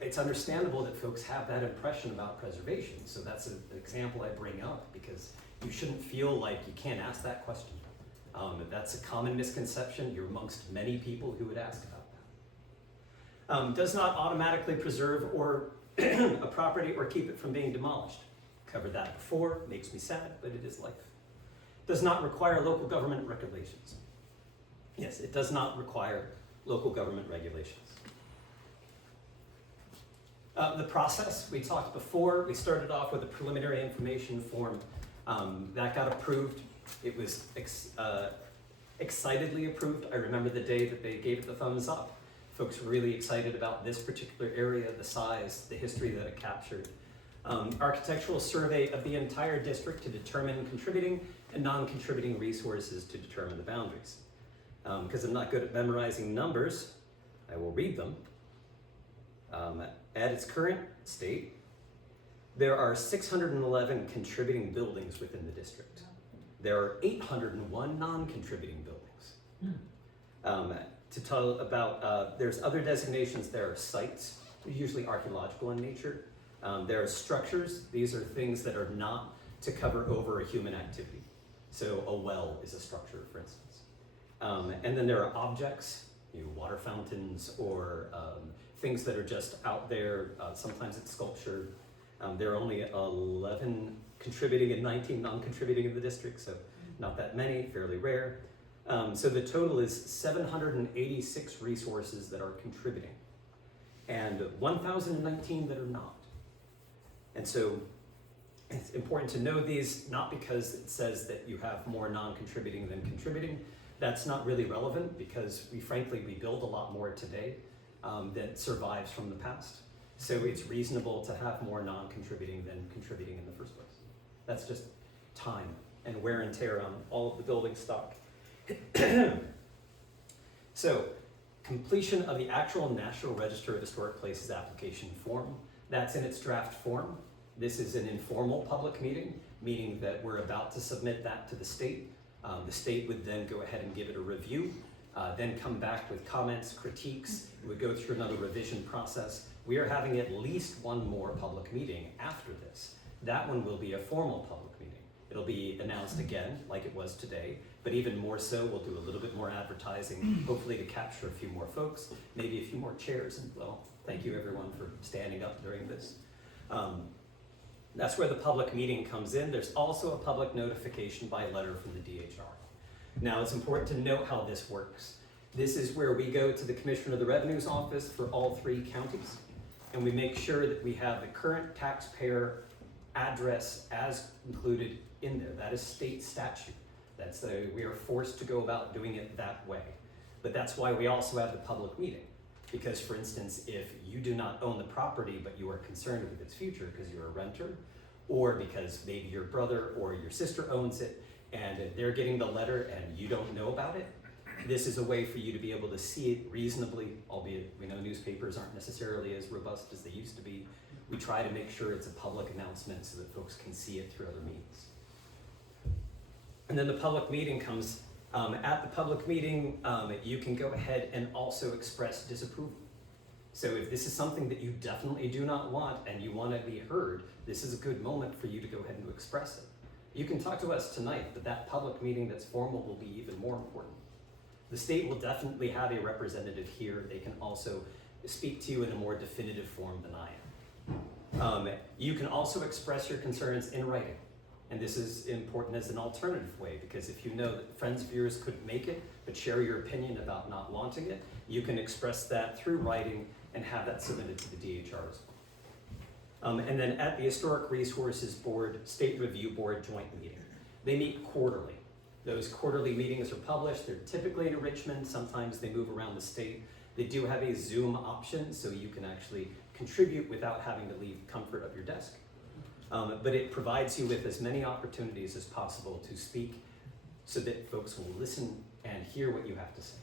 it's understandable that folks have that impression about preservation. So that's an example I bring up because you shouldn't feel like you can't ask that question. That's a common misconception. You're amongst many people who would ask about that. Does not automatically preserve or a property or keep it from being demolished. Covered that before, makes me sad, but it is life. Does not require local government regulations. Yes, it does not require local government regulations. The process, we talked before, we started off with a preliminary information form. That got approved. It was excitedly approved. I remember the day that they gave it the thumbs up. Folks were really excited about this particular area, the size, the history that it captured. Architectural survey of the entire district to determine contributing and non-contributing resources to determine the boundaries. Because I'm not good at memorizing numbers, I will read them. At its current state, there are 611 contributing buildings within the district. There are 801 non-contributing buildings. To tell about, there's other designations. There are sites, usually archaeological in nature. There are structures. These are things that are not to cover over a human activity. So a well is a structure, for instance. And then there are objects, water fountains or things that are just out there. Sometimes it's sculpture. There are only 11 contributing and 19 non-contributing in the district, so not that many, fairly rare. So the total is 786 resources that are contributing and 1,019 that are not. And so It's important to know these, not because it says that you have more non-contributing than contributing. That's not really relevant because we build a lot more today that survives from the past. So it's reasonable to have more non-contributing than contributing in the first place. That's just time and wear and tear on all of the building stock. So, completion of the actual National Register of Historic Places application form. That's in its draft form. This is an informal public meeting, meaning that we're about to submit that to the state. The state would then go ahead and give it a review, then come back with comments, critiques. It would go through another revision process. We are having at least one more public meeting after this. That one will be a formal public meeting. It'll be announced again, like it was today, but even more so, we'll do a little bit more advertising, hopefully to capture a few more folks, maybe a few more chairs, and well, thank you everyone for standing up during this. That's where the public meeting comes in. There's also a public notification by letter from the DHR. Now, it's important to note how this works. This is where we go to the Commissioner of the Revenue's office for all 3 counties, and we make sure that we have the current taxpayer address as included in there. That is state statute. We are forced to go about doing it that way. But that's why we also have the public meeting. Because, for instance, if you do not own the property, but you are concerned with its future because you're a renter, or because maybe your brother or your sister owns it, and they're getting the letter and you don't know about it, this is a way for you to be able to see it reasonably, albeit we know newspapers aren't necessarily as robust as they used to be. We try to make sure it's a public announcement so that folks can see it through other means. And then the public meeting comes. At the public meeting, you can go ahead and also express disapproval. So if this is something that you definitely do not want and you want to be heard, this is a good moment for you to go ahead and express it. You can talk to us tonight, but that public meeting that's formal will be even more important. The state will definitely have a representative here. They can also speak to you in a more definitive form than I am. You can also express your concerns in writing. And this is important as an alternative way, because if you know that friends of yours couldn't make it, but share your opinion about not wanting it, you can express that through writing and have that submitted to the DHRs. And then at the Historic Resources Board, State Review Board joint meeting. They meet quarterly. Those quarterly meetings are published. They're typically in Richmond. Sometimes they move around the state. They do have a Zoom option, so you can actually contribute without having to leave comfort of your desk. But it provides you with as many opportunities as possible to speak so that folks will listen and hear what you have to say.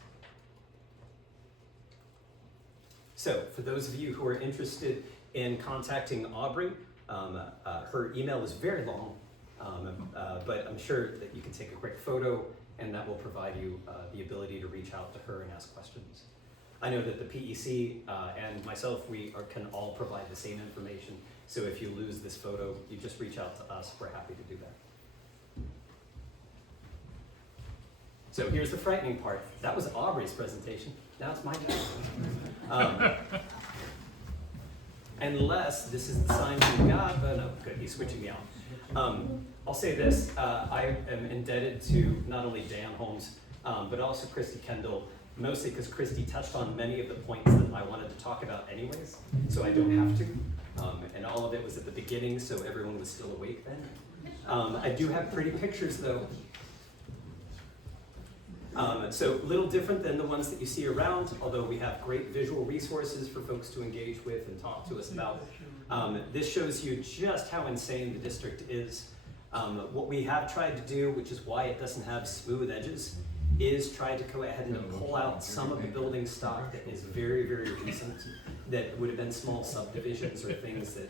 So for those of you who are interested in contacting Aubrey, her email is very long, but I'm sure that you can take a quick photo and that will provide you the ability to reach out to her and ask questions. I know that the PEC and myself, can all provide the same information. So if you lose this photo, you just reach out to us. We're happy to do that. So here's the frightening part. That was Aubrey's presentation. Now it's my job. Unless this is the sign from God, but no, good, he's switching me off. I'll say this, I am indebted to not only Dan Holmes, but also Christy Kendall, mostly because Christy touched on many of the points that I wanted to talk about anyways, so I don't have to. And all of it was at the beginning, so everyone was still awake then. I do have pretty pictures though. So a little different than the ones that you see around, although we have great visual resources for folks to engage with and talk to us about. This shows you just how insane the district is. What we have tried to do, which is why it doesn't have smooth edges, is try to go ahead and pull out some of the building stock that is very, very recent, that would have been small subdivisions or things that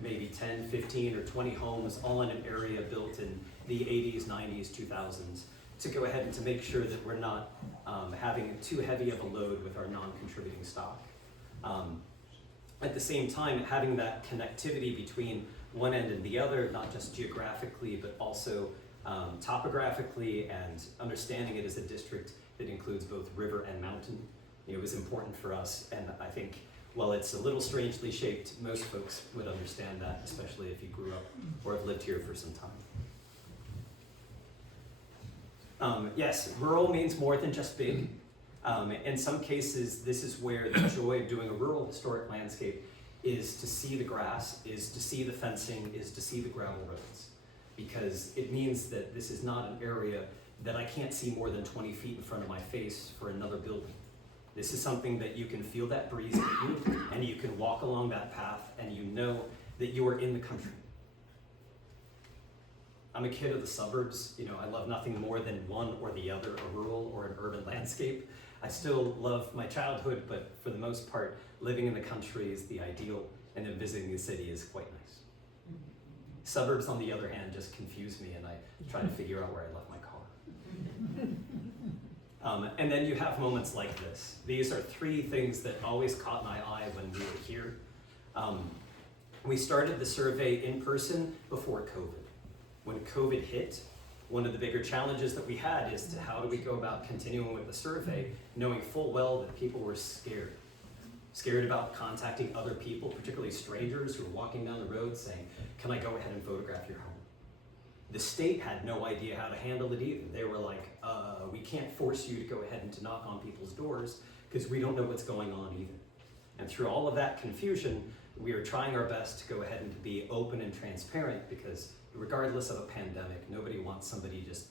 maybe 10, 15, or 20 homes all in an area built in the 80s, 90s, 2000s, to go ahead and to make sure that we're not having too heavy of a load with our non-contributing stock. At the same time, having that connectivity between one end and the other, not just geographically, but also topographically, and understanding it as a district that includes both river and mountain, it was important for us. And I think, while it's a little strangely shaped, most folks would understand that, especially if you grew up or have lived here for some time. Yes, rural means more than just big. In some cases, this is where the joy of doing a rural historic landscape is to see the grass, is to see the fencing, is to see the gravel roads. Because it means that this is not an area that I can't see more than 20 feet in front of my face for another building. This is something that you can feel that breeze hit you, and you can walk along that path, and you know that you are in the country. I'm a kid of the suburbs. You know, I love nothing more than one or the other, a rural or an urban landscape. I still love my childhood, but for the most part, living in the country is the ideal, and then visiting the city is quite nice. Suburbs, on the other hand, just confuse me, and I try to figure out where I left my car. And then you have moments like this. These are three things that always caught my eye when we were here. We started the survey in person before COVID. When COVID hit, one of the bigger challenges that we had is to how do we go about continuing with the survey, knowing full well that people were scared. Scared about contacting other people, particularly strangers who were walking down the road saying, can I go ahead and photograph your home? The state had no idea how to handle it either. They were like, we can't force you to go ahead and to knock on people's doors because we don't know what's going on either. And through all of that confusion, we are trying our best to go ahead and to be open and transparent, because regardless of a pandemic, nobody wants somebody just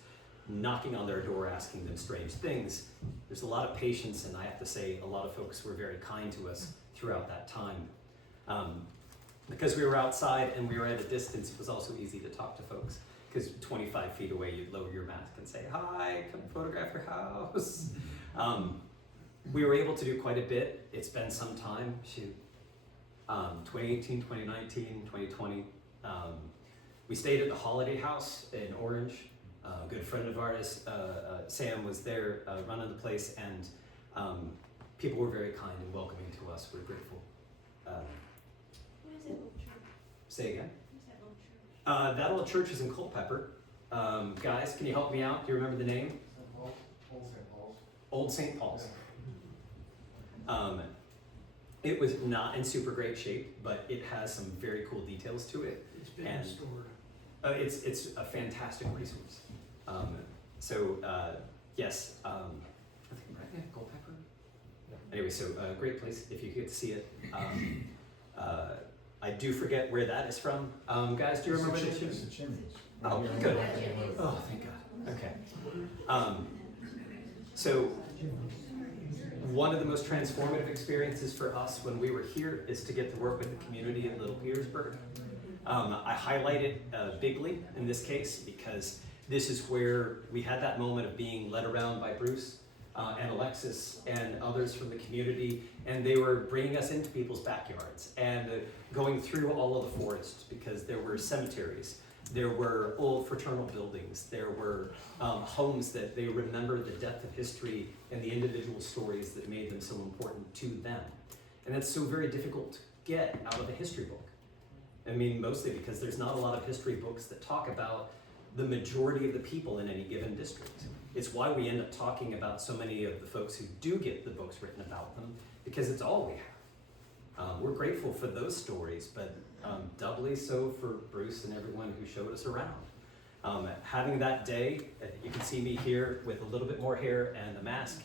knocking on their door asking them strange things. There's a lot of patience, and I have to say a lot of folks were very kind to us throughout that time. Because we were outside and we were at a distance, it was also easy to talk to folks, because 25 feet away you'd lower your mask and say, hi, come photograph your house. We were able to do quite a bit. It's been some time, 2018, 2019, 2020. We stayed at the Holiday House in Orange. A good friend of ours, Sam, was there running the place, and people were very kind and welcoming to us. We're grateful. What is that old church? Say again? What is that old church? That old church is in Culpeper. Guys, can you help me out? Do you remember the name? Old St. Paul's. Old St. Paul's. It was not in super great shape, but it has some very cool details to it. It's been And- restored. It's a fantastic resource. Yes, I think right, yeah, Culpeper. Anyway, so great place if you get to see it. I do forget where that is from. Guys, do you remember the It's chimney? the chimneys. Oh, Yeah. good. Yeah. Oh, thank God. Okay. So one of the most transformative experiences for us when we were here is to get to work with the community in Little Petersburg. I highlight it bigly in this case because this is where we had that moment of being led around by Bruce and Alexis and others from the community, and they were bringing us into people's backyards and going through all of the forests, because there were cemeteries, there were old fraternal buildings, there were homes that they remembered the depth of history and the individual stories that made them so important to them. And that's so very difficult to get out of a history book. I mean, mostly because there's not a lot of history books that talk about the majority of the people in any given district. It's why we end up talking about so many of the folks who do get the books written about them, because it's all we have. We're grateful for those stories, but doubly so for Bruce and everyone who showed us around. Having that day, you can see me here with a little bit more hair and a mask,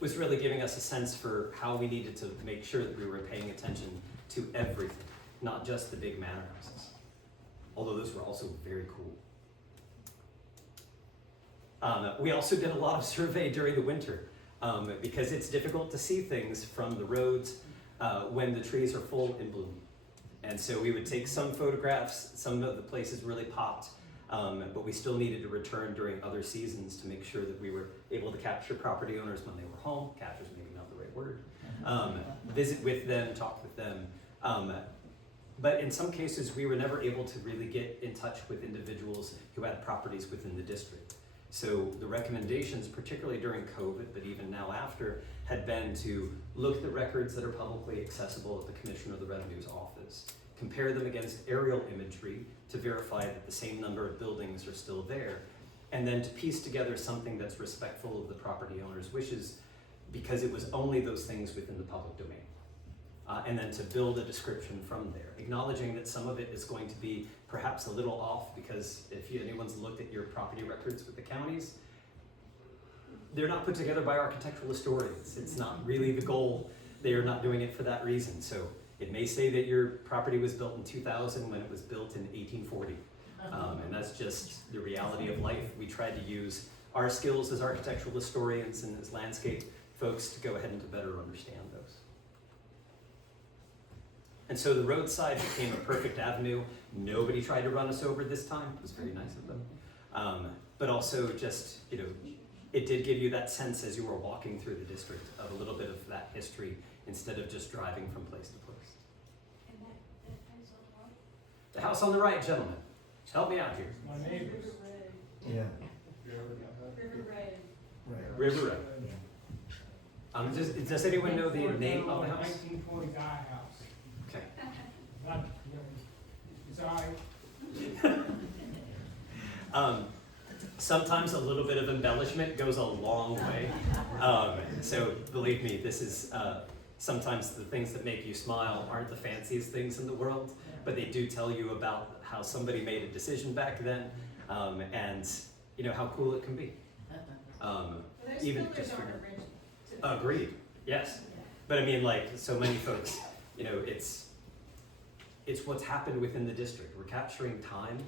was really giving us a sense for how we needed to make sure that we were paying attention to everything, not just the big manor houses, although those were also very cool. We also did a lot of survey during the winter, because it's difficult to see things from the roads when the trees are full in bloom. And so we would take some photographs, some of the places really popped, but we still needed to return during other seasons to make sure that we were able to capture property owners when they were home. Capture's maybe not the right word. Visit with them, talk with them. But in some cases, we were never able to really get in touch with individuals who had properties within the district. So the recommendations, particularly during COVID, but even now after, had been to look at the records that are publicly accessible at the Commissioner of the Revenue's office, compare them against aerial imagery to verify that the same number of buildings are still there, and then to piece together something that's respectful of the property owner's wishes, because it was only those things within the public domain. And then to build a description from there, acknowledging that some of it is going to be perhaps a little off, because if anyone's looked at your property records with the counties, they're not put together by architectural historians. It's not really the goal they are not doing it for that reason. So it may say that your property was built in 2000 when it was built in 1840. And that's just the reality of life. We tried to use our skills as architectural historians and as landscape folks to go ahead and to better understand those. And so the roadside became a perfect avenue. Nobody tried to run us over this time. It was very nice of them. But also just, you know, it did give you that sense as you were walking through the district of a little bit of that history instead of just driving from place to place. And that house on The house on the right, gentlemen. Help me out here. My neighbors. Yeah, River Road. right. River Road. Does anyone know the name of the house? 1940 Guy House. Okay. Not, you know, it's all right. Sometimes a little bit of embellishment goes a long way. So believe me, this is sometimes the things that make you smile aren't the fanciest things in the world, but they do tell you about how somebody made a decision back then, and you know how cool it can be. Those Even pillars just for aren't original. agreed, yes. But I mean, like so many folks, you know, it's what's happened within the district. We're capturing time,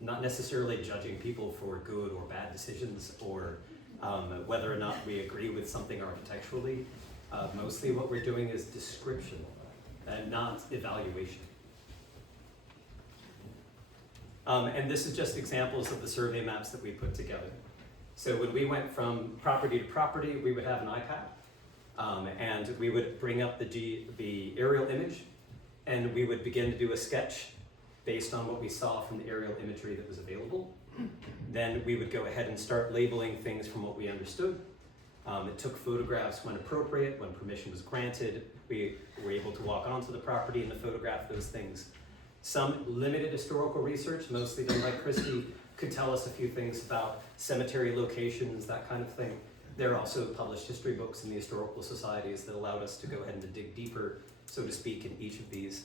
not necessarily judging people for good or bad decisions or whether or not we agree with something architecturally. Mostly what we're doing is description and not evaluation. And this is just examples of the survey maps that we put together. So when we went from property to property, we would have an iPad, and we would bring up the aerial image, and we would begin to do a sketch based on what we saw from the aerial imagery that was available. Then we would go ahead and start labeling things from what we understood. It took photographs when appropriate, when permission was granted. We were able to walk onto the property and to photograph those things. Some limited historical research, mostly done by Christy, could tell us a few things about cemetery locations, that kind of thing. There are also published history books in the historical societies that allowed us to go ahead and to dig deeper, so to speak, in each of these.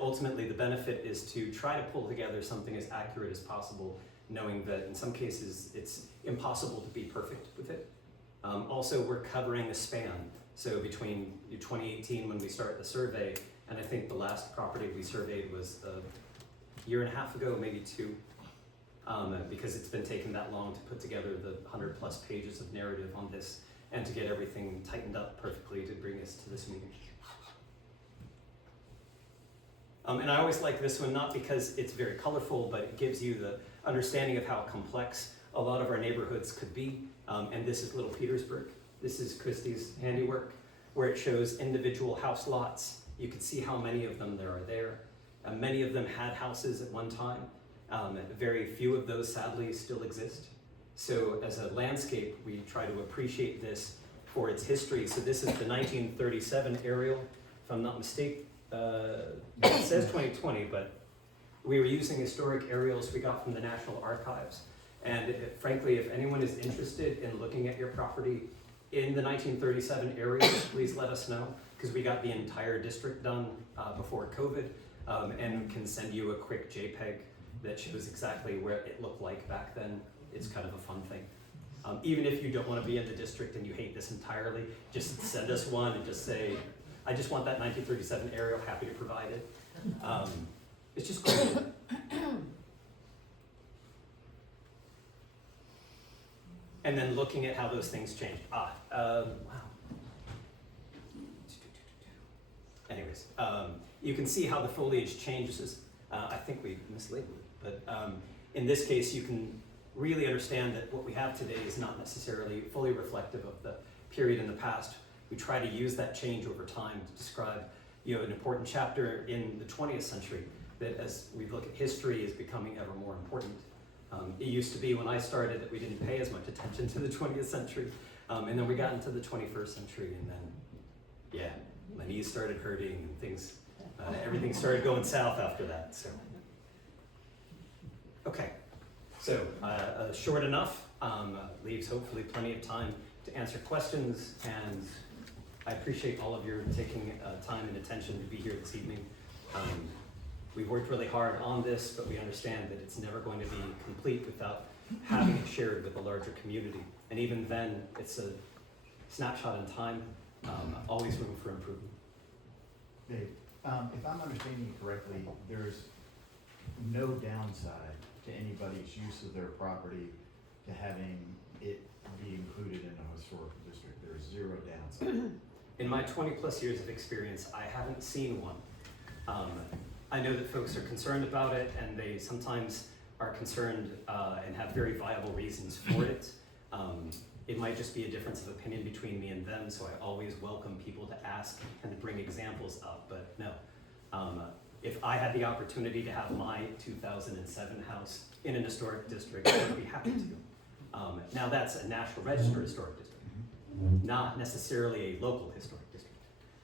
Ultimately, the benefit is to try to pull together something as accurate as possible, knowing that in some cases it's impossible to be perfect with it. Also, we're covering a span. So between 2018 when we started the survey, and I think the last property we surveyed was a year and a half ago, maybe two, because it's been taking that long to put together the 100+ pages of narrative on this and to get everything tightened up perfectly to bring us to this meeting. And I always like this one, not because it's very colorful, but it gives you the understanding of how complex a lot of our neighborhoods could be. And this is Little Petersburg. This is Christie's handiwork, where it shows individual house lots. You can see how many of them there are there. Many of them had houses at one time. Very few of those, sadly, still exist. So as a landscape, we try to appreciate this for its history. So this is the 1937 aerial, if I'm not mistaken. It says 2020, but we were using historic aerials we got from the National Archives. And frankly, if anyone is interested in looking at your property in the 1937 aerial, please let us know, because we got the entire district done before COVID, and can send you a quick JPEG that shows exactly where it looked like back then. It's kind of a fun thing. Even if you don't want to be in the district and you hate this entirely, just send us one and just say, I just want that 1937 aerial, happy to provide it. It's just cool. And then looking at how those things change. Wow. Anyways, you can see how the foliage changes. I think we mislabeled it, but in this case, you can really understand that what we have today is not necessarily fully reflective of the period in the past. We try to use that change over time to describe, an important chapter in the 20th century that, as we look at history, is becoming ever more important. It used to be when I started that we didn't pay as much attention to the 20th century, and then we got into the 21st century, and then, my knees started hurting and things, everything started going south after that. So, okay, so short enough, leaves hopefully plenty of time to answer questions, and I appreciate all of your taking time and attention to be here this evening. We've worked really hard on this, but we understand that it's never going to be complete without having it shared with a larger community. And even then, it's a snapshot in time. always room for improvement. Dave, if I'm understanding you correctly, there's no downside to anybody's use of their property to having it be included in a historical district. There's zero downside. In my 20+ years of experience, I haven't seen one. I know that folks are concerned about it, and they sometimes are concerned and have very viable reasons for it. It might just be a difference of opinion between me and them, so I always welcome people to ask and to bring examples up, but no. If I had the opportunity to have my 2007 house in an historic district, I would be happy to. Now that's a National Register historic district, not necessarily a local historic district,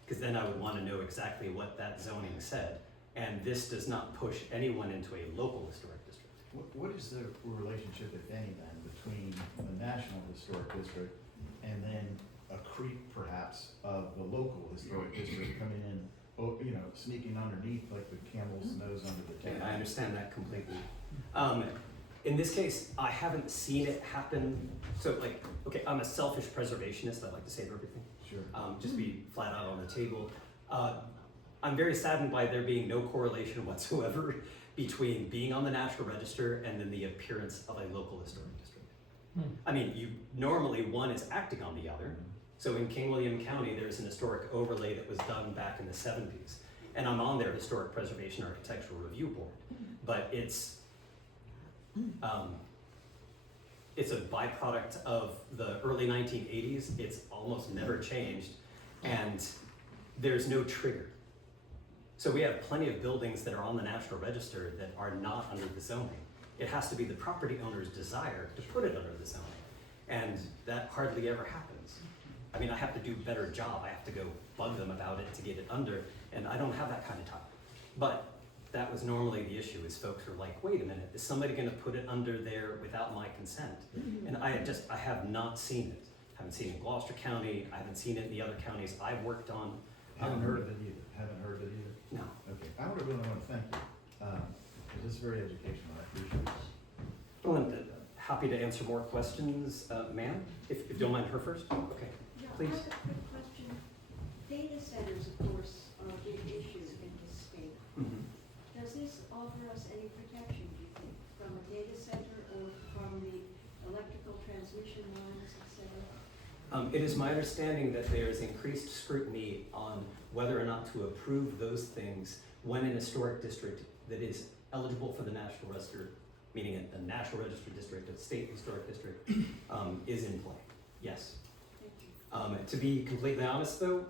because then I would want to know exactly what that zoning said, and this does not push anyone into a local historic district. What is the relationship, if any, then, between the National Historic District and then a creep, perhaps, of the local historic district coming in, sneaking underneath like the camel's nose under the And tent? I understand that completely. In this case, I haven't seen it happen. So like, okay, I'm a selfish preservationist. I like to save everything. Sure. Just be flat out on the table. I'm very saddened by there being no correlation whatsoever between being on the National Register and then the appearance of a local historic district. I mean, normally one is acting on the other. So in King William County, there's an historic overlay that was done back in the 70s. And I'm on their Historic Preservation Architectural Review Board. But it's a byproduct of the early 1980s. It's almost never changed. And there's no trigger. So we have plenty of buildings that are on the National Register that are not under the zoning. It has to be the property owner's desire to put it under the zoning. And that hardly ever happens. I mean, I have to do a better job. I have to go bug them about it to get it under, and I don't have that kind of time. But that was normally the issue, is folks were like, wait a minute, is somebody gonna put it under there without my consent? And I have not seen it. I haven't seen it in Gloucester County, I haven't seen it in the other counties I've worked on. Haven't heard of it either. Haven't heard of it either. No. Okay, I really want to thank you, because this is very educational. I appreciate it. Well, I'm happy to answer more questions, ma'am, if you don't mind her first. Okay. Yeah, Please. I have a quick question. Data centers, of course, are a big issue in this state. Does this offer us any protection, do you think, from a data center or from the electrical transmission lines, et cetera? It is my understanding that there is increased scrutiny on whether or not to approve those things when an historic district that is eligible for the National Register, meaning a National Register district, a state historic district, is in play. Yes. Thank you. To be completely honest though,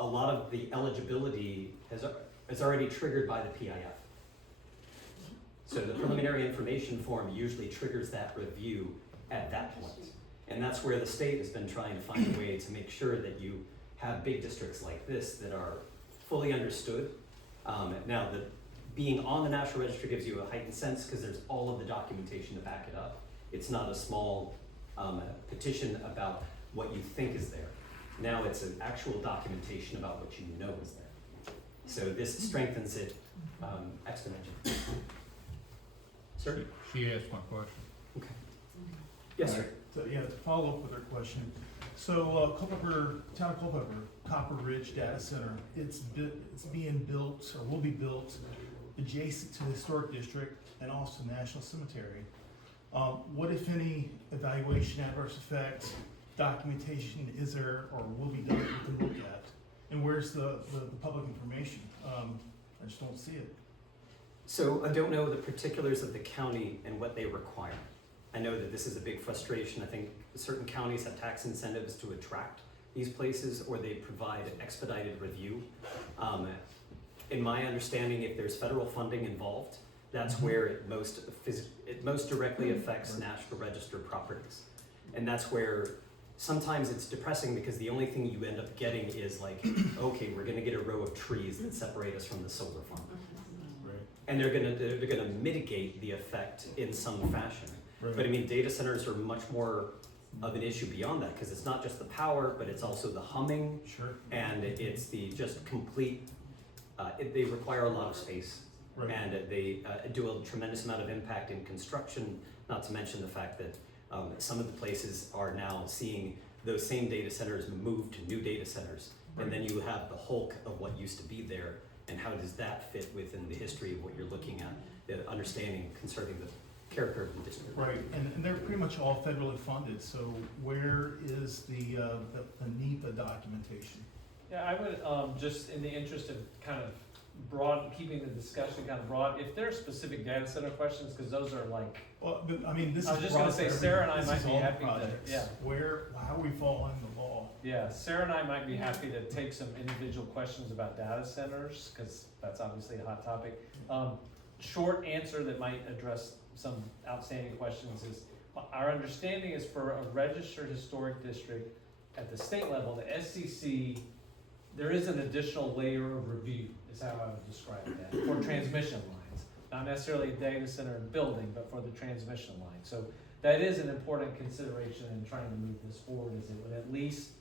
a lot of the eligibility is already triggered by the PIF. So the preliminary information form usually triggers that review at that point. And that's where the state has been trying to find a way to make sure that you have big districts like this that are fully understood. Now, being on the National Register gives you a heightened sense because there's all of the documentation to back it up. It's not a small petition about what you think is there. Now it's an actual documentation about what you know is there. So this strengthens it exponentially. Sir? She asked my question. Okay. Yes, sir. So, yeah, to follow up with her question, so Town of Culpeper, Copper Ridge Data Center, it's being built, or will be built adjacent to the Historic District and also National Cemetery. What, if any, evaluation, adverse effects, documentation is there or will be done that we can look at? And where's the public information? I just don't see it. So I don't know the particulars of the county and what they require. I know that this is a big frustration. I think certain counties have tax incentives to attract these places, or they provide expedited review. In my understanding, if there's federal funding involved, that's where it most directly affects National Register properties. And that's where sometimes it's depressing because the only thing you end up getting is like, okay, we're gonna get a row of trees that separate us from the solar farm. Right. And they're gonna mitigate the effect in some fashion. Right. But I mean, data centers are much more of an issue beyond that, because it's not just the power, but it's also the humming, Sure. and it's the just complete, they require a lot of space. Right. And they do a tremendous amount of impact in construction, not to mention the fact that some of the places are now seeing those same data centers move to new data centers, and then you have the hulk of what used to be there, and how does that fit within the history of what you're looking at, the understanding concerning the character of the district. Right, and they're pretty much all federally funded, so where is the NEPA documentation? Yeah, I would, just in the interest of kind of keeping the discussion kind of broad, if there are specific data center questions, because those are like, Well, but, I mean, this is. I was just gonna broad say, for Sarah and I this might is be all the happy to- projects. yeah. How are we following the law? yeah, Sarah and I might be happy to take some individual questions about data centers, because that's obviously a hot topic. Short answer that might address some outstanding questions is, our understanding is for a registered historic district at the state level, the SCC, there is an additional layer of review, is how I would describe that, for transmission lines. Not necessarily a data center and building, but for the transmission line. So that is an important consideration in trying to move this forward, is it would at least,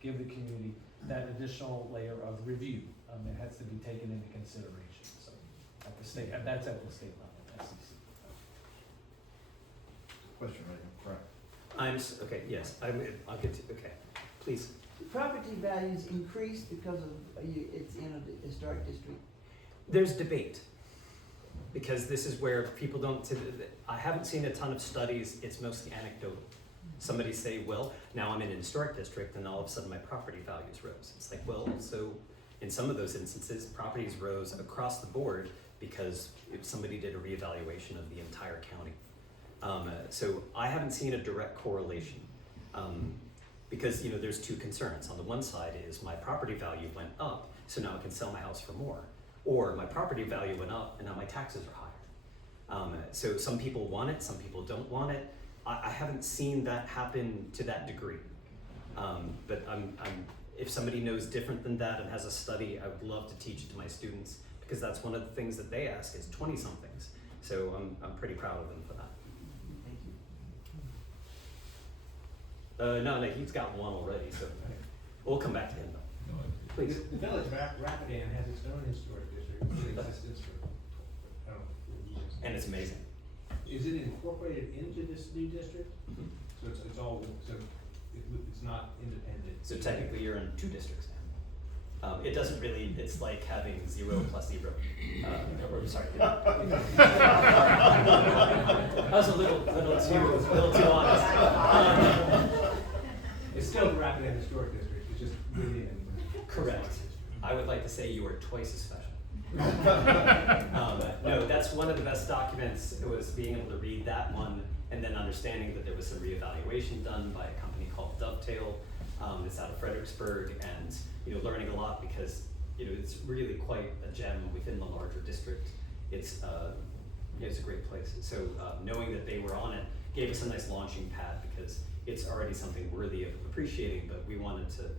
give the community that additional layer of review. It has to be taken into consideration, so, at the state, that's at the state level, SEC. Question right in front. Okay, yes, I'll get to, okay, please. Property values increase because of, it's in a historic district. There's debate, because this is where people don't, I haven't seen a ton of studies, it's mostly anecdotal. Somebody say, well, now I'm in an historic district and all of a sudden my property values rose. It's like, well, so in some of those instances, properties rose across the board because if somebody did a reevaluation of the entire county. So I haven't seen a direct correlation, because there's two concerns. On the one side is my property value went up, so now I can sell my house for more. Or my property value went up and now my taxes are higher. So some people want it, some people don't want it. I haven't seen that happen to that degree. But if somebody knows different than that and has a study, I would love to teach it to my students, because that's one of the things that they ask is 20-somethings. So I'm pretty proud of them for that. Thank you. No, he's got one already, so we'll come back to him though. Please. The village of Rapidan has its own historic district, it's been in existence for, I don't know, years. And it's amazing. Is it incorporated into this new district? So it's all, so it's not independent? So technically you're in 2 districts now. It doesn't really, it's like having 0 plus 0. Sorry. That was a little too honest. It's still the Rapidan Historic District, it's just within. Correct. I would like to say you are twice as special. No, that's one of the best documents. It was being able to read that one and then understanding that there was some reevaluation done by a company called Dovetail. It's out of Fredericksburg, and learning a lot because it's really quite a gem within the larger district. It's a great place. So knowing that they were on it gave us a nice launching pad, because it's already something worthy of appreciating, but we wanted to.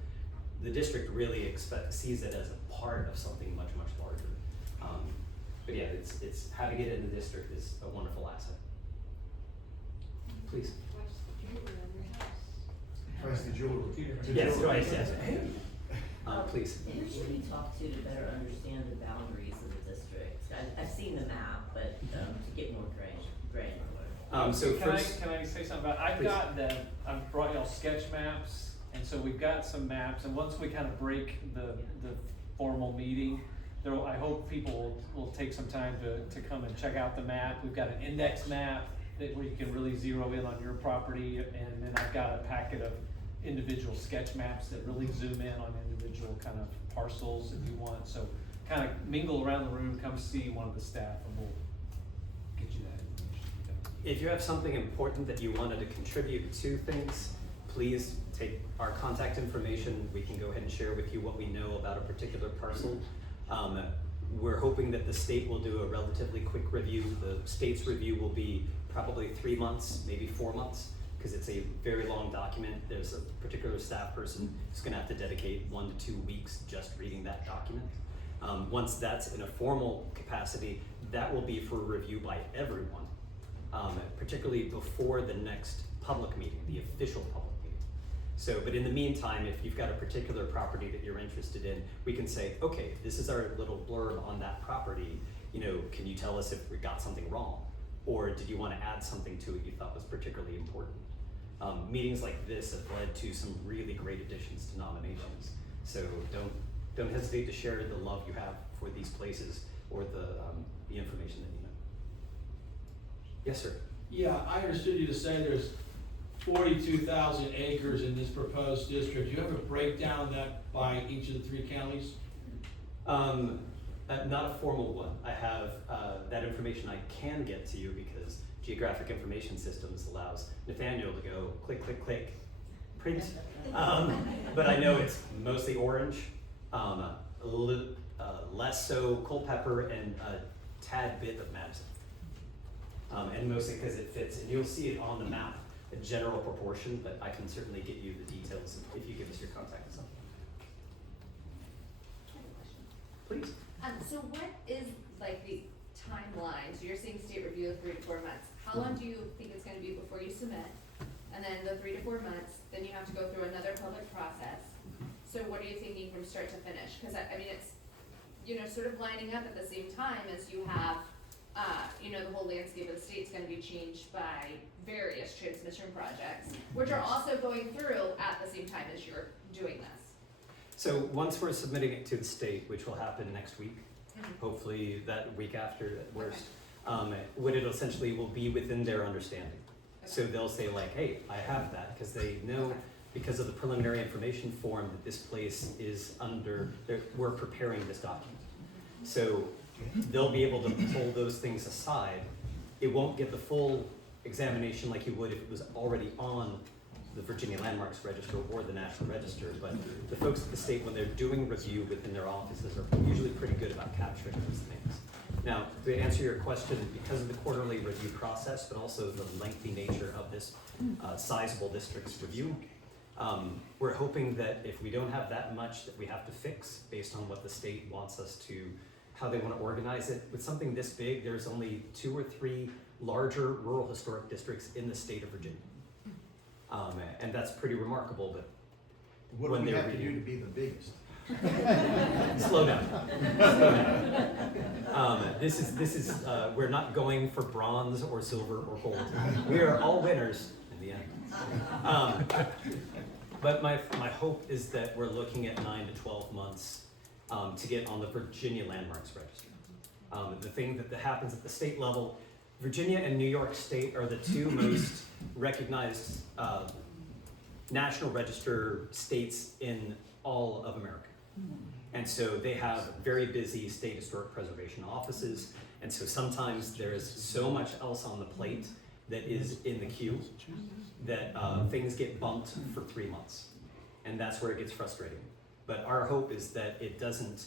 The district really sees it as a part of something much, much larger. But yeah, it's having it in the district is a wonderful asset. Please. What's the jewelry on your house? Twice the jewelry. Yes, twice, yes. Please. Who should we talk to better understand the boundaries of the district? I've seen the map, but to get more granular. So Can first, I say something about, I've brought y'all sketch maps, and so we've got some maps, and once we kind of break the formal meeting, I hope people will take some time to come and check out the map. We've got an index map where you can really zero in on your property, and then I've got a packet of individual sketch maps that really zoom in on individual kind of parcels if you want. So kind of mingle around the room, come see one of the staff, and we'll get you that information. if you have something important that you wanted to contribute to things, please take our contact information. We can go ahead and share with you what we know about a particular parcel. We're hoping that the state will do a relatively quick review. The state's review will be probably 3 months, maybe 4 months, because it's a very long document. There's a particular staff person who's gonna have to dedicate 1 to 2 weeks just reading that document. Once that's in a formal capacity, that will be for review by everyone, particularly before the next public meeting, the official public meeting. So, but in the meantime, if you've got a particular property that you're interested in, we can say, okay, this is our little blurb on that property. You know, can you tell us if we got something wrong? Or did you want to add something to it you thought was particularly important? Meetings like this have led to some really great additions to nominations. So don't hesitate to share the love you have for these places or the information that you know. Yes, sir. Yeah, I understood you to say there's 42,000 acres in this proposed district. Do you have a breakdown of that by each of the 3 counties? Not a formal one. I have that information I can get to you because Geographic Information Systems allows Nathaniel to go click, click, click, print. But I know it's mostly orange, less so Culpeper, and a tad bit of Madison. And mostly because it fits, and you'll see it on the map, a general proportion, but I can certainly get you the details if you give us your contact info. I have a question. Please. So what is like the timeline? So you're saying state review of 3 to 4 months. How long do you think it's gonna be before you submit? And then the 3 to 4 months, then you have to go through another public process. So what are you thinking from start to finish? Cause I mean, it's, sort of lining up at the same time as you have, the whole landscape of the state's gonna be changed by various transmission projects, which are also going through at the same time as you're doing this. So once we're submitting it to the state, which will happen next week, hopefully that week after at worst, what it essentially will be within their understanding. So they'll say like, hey, I have that, because they know because of the preliminary information form that this place is under, we're preparing this document. So they'll be able to pull those things aside. It won't get the full examination like you would if it was already on the Virginia Landmarks Register or the National Register, but the folks at the state, when they're doing review within their offices, are usually pretty good about capturing those things. Now, to answer your question, because of the quarterly review process, but also the lengthy nature of this sizable district's review, we're hoping that if we don't have that much that we have to fix based on what the state wants us to, how they want to organize it, with something this big, there's only 2 or 3 larger rural historic districts in the state of Virginia. And that's pretty remarkable, but What when do we they're have to do to reading- be the biggest? slow down. Slow down. This is we're not going for bronze or silver or gold. We are all winners in the end. But my hope is that we're looking at 9 to 12 months to get on the Virginia Landmarks Register. The thing that happens at the state level, Virginia and New York State are the 2 most recognized National Register states in all of America. And so they have very busy state historic preservation offices, and so sometimes there's so much else on the plate that is in the queue that things get bumped for 3 months, and that's where it gets frustrating. But our hope is that it doesn't,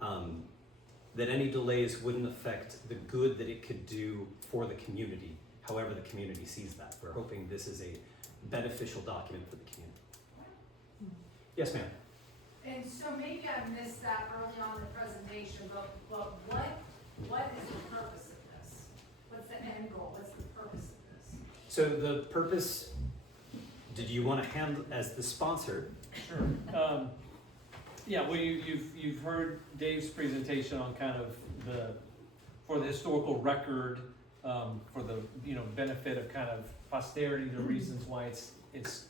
that any delays wouldn't affect the good that it could do for the community, however the community sees that. We're hoping this is a beneficial document for the community. Yes, ma'am. And so maybe I missed that early on in the presentation, but what is the purpose of this? What's the end goal? What's the purpose of this? So the purpose, did you want to handle as the sponsor? Sure. Yeah, well, you've heard Dave's presentation on kind of for the historical record, for the benefit of kind of posterity, the reasons why it's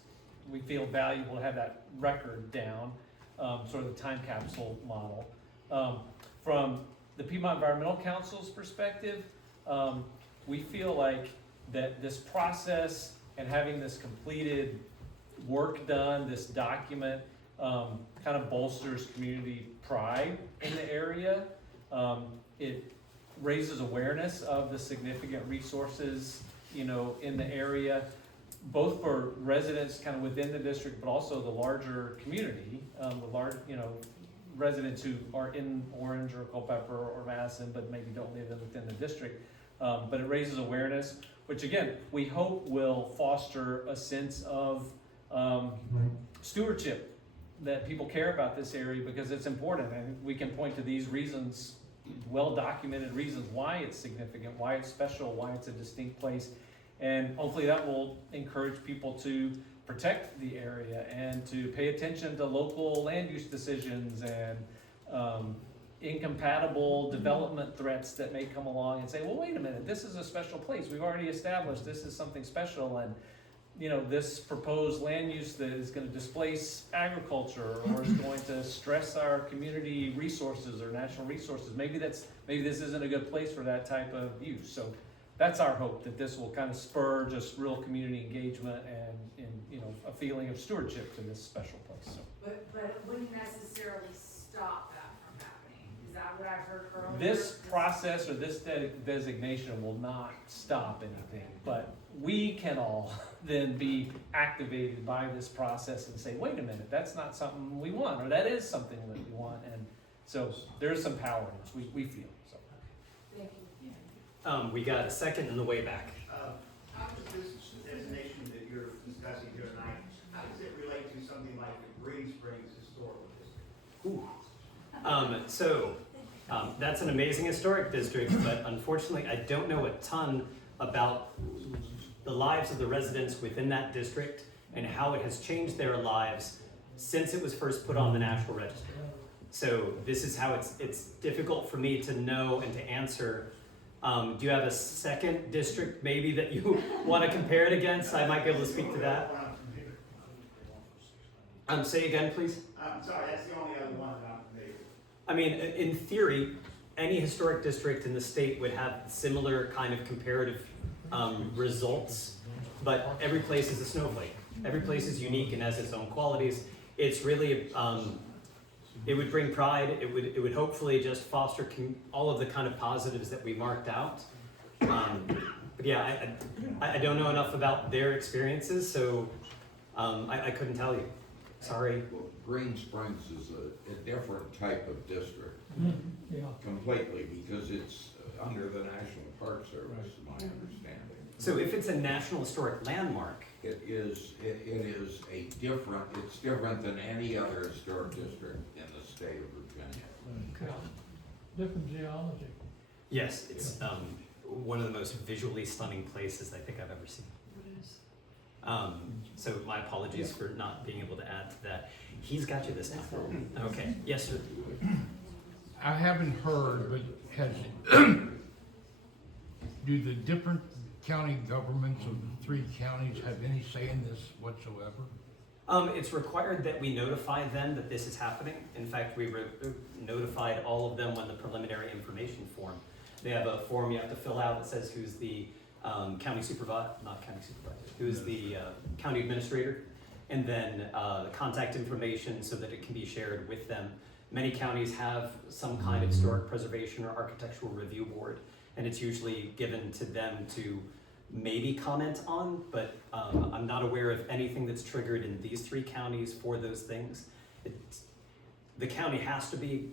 we feel valuable to have that record down, sort of the time capsule model. From the Piedmont Environmental Council's perspective, we feel like that this process and having this completed work done, this document, kind of bolsters community pride in the area. It raises awareness of the significant resources, in the area, both for residents kind of within the district, but also the larger community, residents who are in Orange or Culpeper or Madison, but maybe don't live within the district. But it raises awareness, which again, we hope will foster a sense of stewardship, that people care about this area because it's important, and we can point to these reasons, well-documented reasons why it's significant, why it's special, why it's a distinct place, and hopefully that will encourage people to protect the area and to pay attention to local land use decisions and incompatible development threats that may come along and say, well, wait a minute, this is a special place. We've already established this is something special, and this proposed land use that is gonna displace agriculture or is going to stress our community resources or national resources. Maybe this isn't a good place for that type of use. So that's our hope, that this will kind of spur just real community engagement and a feeling of stewardship to this special place. So. But it wouldn't necessarily stop that from happening, is that what I've heard earlier? This process or this designation will not stop anything, but we can all then be activated by this process and say, wait a minute, that's not something we want, or that is something that we want, and so there's some power in this, we feel, so. Thank you. We got a second in the way back. How does this designation that you're discussing here tonight, how does it relate to something like the Green Springs Historical District? That's an amazing historic district, but unfortunately, I don't know a ton about the lives of the residents within that district and how it has changed their lives since it was first put on the National Register. So this is how it's difficult for me to know and to answer. Do you have a second district maybe that you want to compare it against? I might be able to speak to that. Say again, please. I'm sorry, that's the only other one that I'm familiar with. I mean, in theory, any historic district in the state would have similar kind of comparative results, but every place is a snowflake. Every place is unique and has its own qualities. It's really, it would bring pride. It would hopefully just foster all of the kind of positives that we marked out. But yeah, I don't know enough about their experiences, so I couldn't tell you. Sorry. Well, Green Springs is a different type of district, Yeah. completely, because it's under the National Park Service, my understanding. So if it's a National Historic Landmark, It is different than any other historic district in the state of Virginia. Different geology. yes, it's one of the most visually stunning places I think I've ever seen. So my apologies for not being able to add to that. He's got you this time. Okay, yes, sir. I haven't heard, but do the different county governments of the 3 counties have any say in this whatsoever? It's required that we notify them that this is happening. In fact, we notified all of them on the preliminary information form. They have a form you have to fill out that says who's the who's the county administrator, and then the contact information so that it can be shared with them. Many counties have some kind of historic preservation or architectural review board, and it's usually given to them to maybe comment on, but I'm not aware of anything that's triggered in these 3 counties for those things. The county has to be,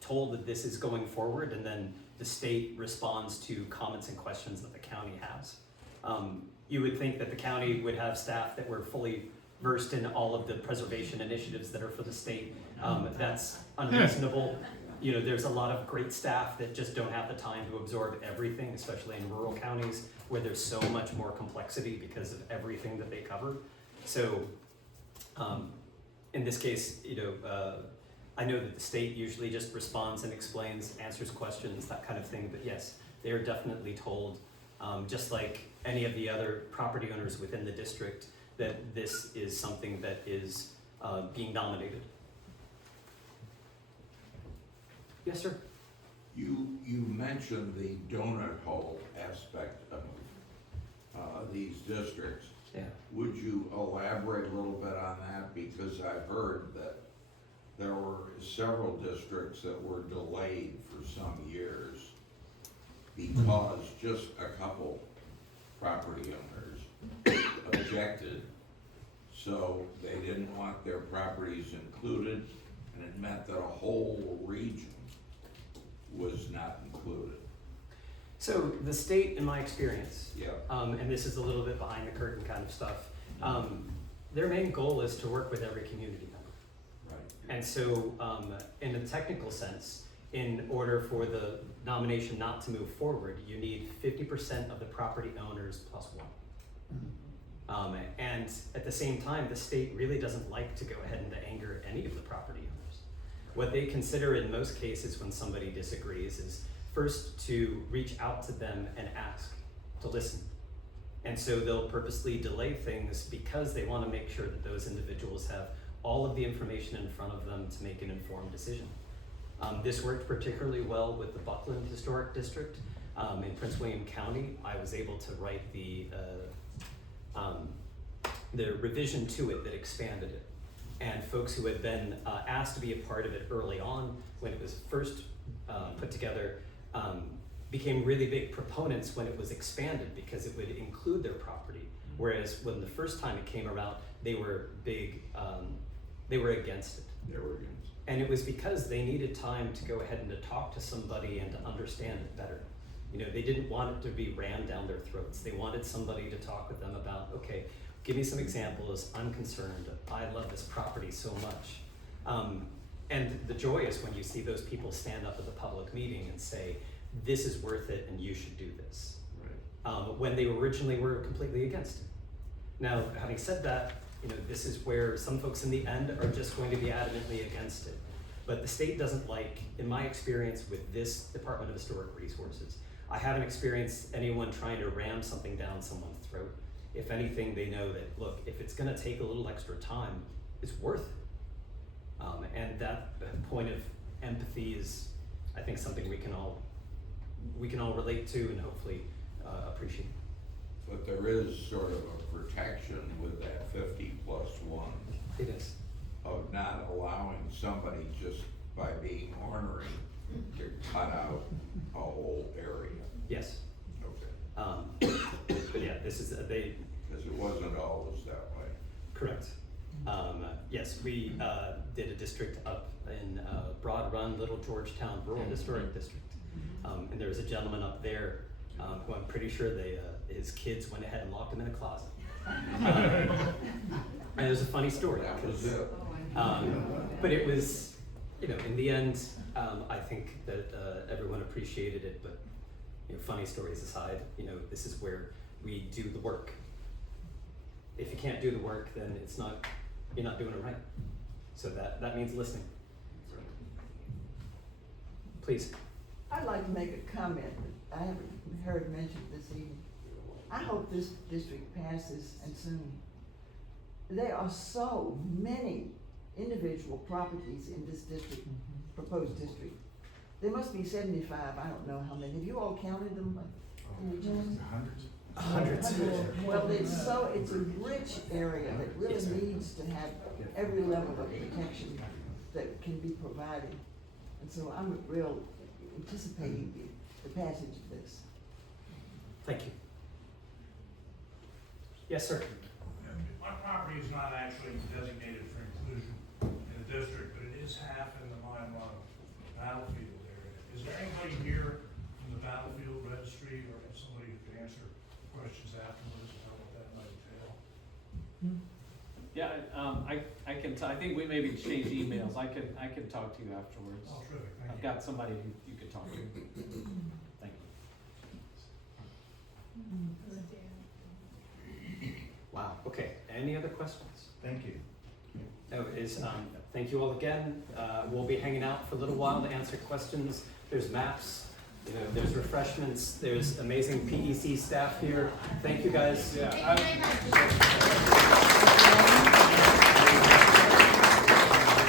told that this is going forward, and then the state responds to comments and questions that the county has. You would think that the county would have staff that were fully versed in all of the preservation initiatives that are for the state. That's unreasonable. There's a lot of great staff that just don't have the time to absorb everything, especially in rural counties where there's so much more complexity because of everything that they cover. So, in this case, I know that the state usually just responds and explains, answers questions, that kind of thing. But yes, they are definitely told, just like any of the other property owners within the district, that this is something that is being dominated. Yes, sir. You mentioned the donut hole aspect of these districts. Yeah. Would you elaborate a little bit on that? Because I've heard that there were several districts that were delayed for some years because just a couple property owners objected. So they didn't want their properties included, and it meant that a whole region was not included. So the state, in my experience, Yeah. and this is a little bit behind the curtain kind of stuff, their main goal is to work with every community member. Right. And so, in a technical sense, in order for the nomination not to move forward, you need 50% of the property owners plus 1. And at the same time, the state really doesn't like to go ahead and to anger any of the property owners. What they consider in most cases when somebody disagrees is first to reach out to them and ask to listen. And so they'll purposely delay things because they want to make sure that those individuals have all of the information in front of them to make an informed decision. This worked particularly well with the Buckland Historic District. In Prince William County, I was able to write the revision to it that expanded it. And folks who had been asked to be a part of it early on when it was first put together became really big proponents when it was expanded because it would include their property. Whereas when the first time it came around, they were they were against it. They were against. And it was because they needed time to go ahead and to talk to somebody and to understand it better. You know, they didn't want it to be rammed down their throats. They wanted somebody to talk with them about, okay, give me some examples, I'm concerned, I love this property so much. And the joy is when you see those people stand up at the public meeting and say, this is worth it and you should do this. Right. When they originally were completely against it. Now, having said that, you know, this is where some folks in the end are just going to be adamantly against it. But the state doesn't like, in my experience with this Department of Historic Resources, I haven't experienced anyone trying to ram something down someone's throat. If anything, they know that, look, if it's gonna take a little extra time, it's worth it. And that point of empathy is, I think, something we can all relate to and hopefully appreciate. But there is sort of a protection with that 50+1. It is. Of not allowing somebody just by being ornery to cut out a whole area. Yes. Okay. But yeah, this is, Because it wasn't always that way. correct. Yes, we did a district up in Broad Run, Little Georgetown Rural Historic District. And there was a gentleman up there who I'm pretty sure his kids went ahead and locked him in a closet. And it was a funny story. That was it. But it was, you know, in the end, I think that everyone appreciated it, but you know, funny stories aside, you know, this is where we do the work. If you can't do the work, then you're not doing it right. So that means listening. Please. I'd like to make a comment that I haven't heard mentioned this evening. I hope this district passes and soon. There are so many individual properties in this district, proposed district. There must be 75, I don't know how many. Have you all counted them? Hundreds. Well, it's a rich area that really needs to have every level of protection that can be provided. And so I'm real anticipating the passage of this. Thank you. Yes, sir. My property is not actually designated for inclusion in the district, but it is half in the Myanmar battlefield area. Is there anybody here from the battlefield registry or somebody who could answer questions afterwards about what that might entail? Yeah, I can, I think we maybe exchange emails. I can talk to you afterwards. Oh, terrific, thank I've you. got somebody who you could talk to. Thank you. Wow, okay, any other questions? Thank you. No, thank you all again. We'll be hanging out for a little while to answer questions. There's maps, you know, there's refreshments, there's amazing PEC staff here. Thank you guys. Yeah. Thank you very much.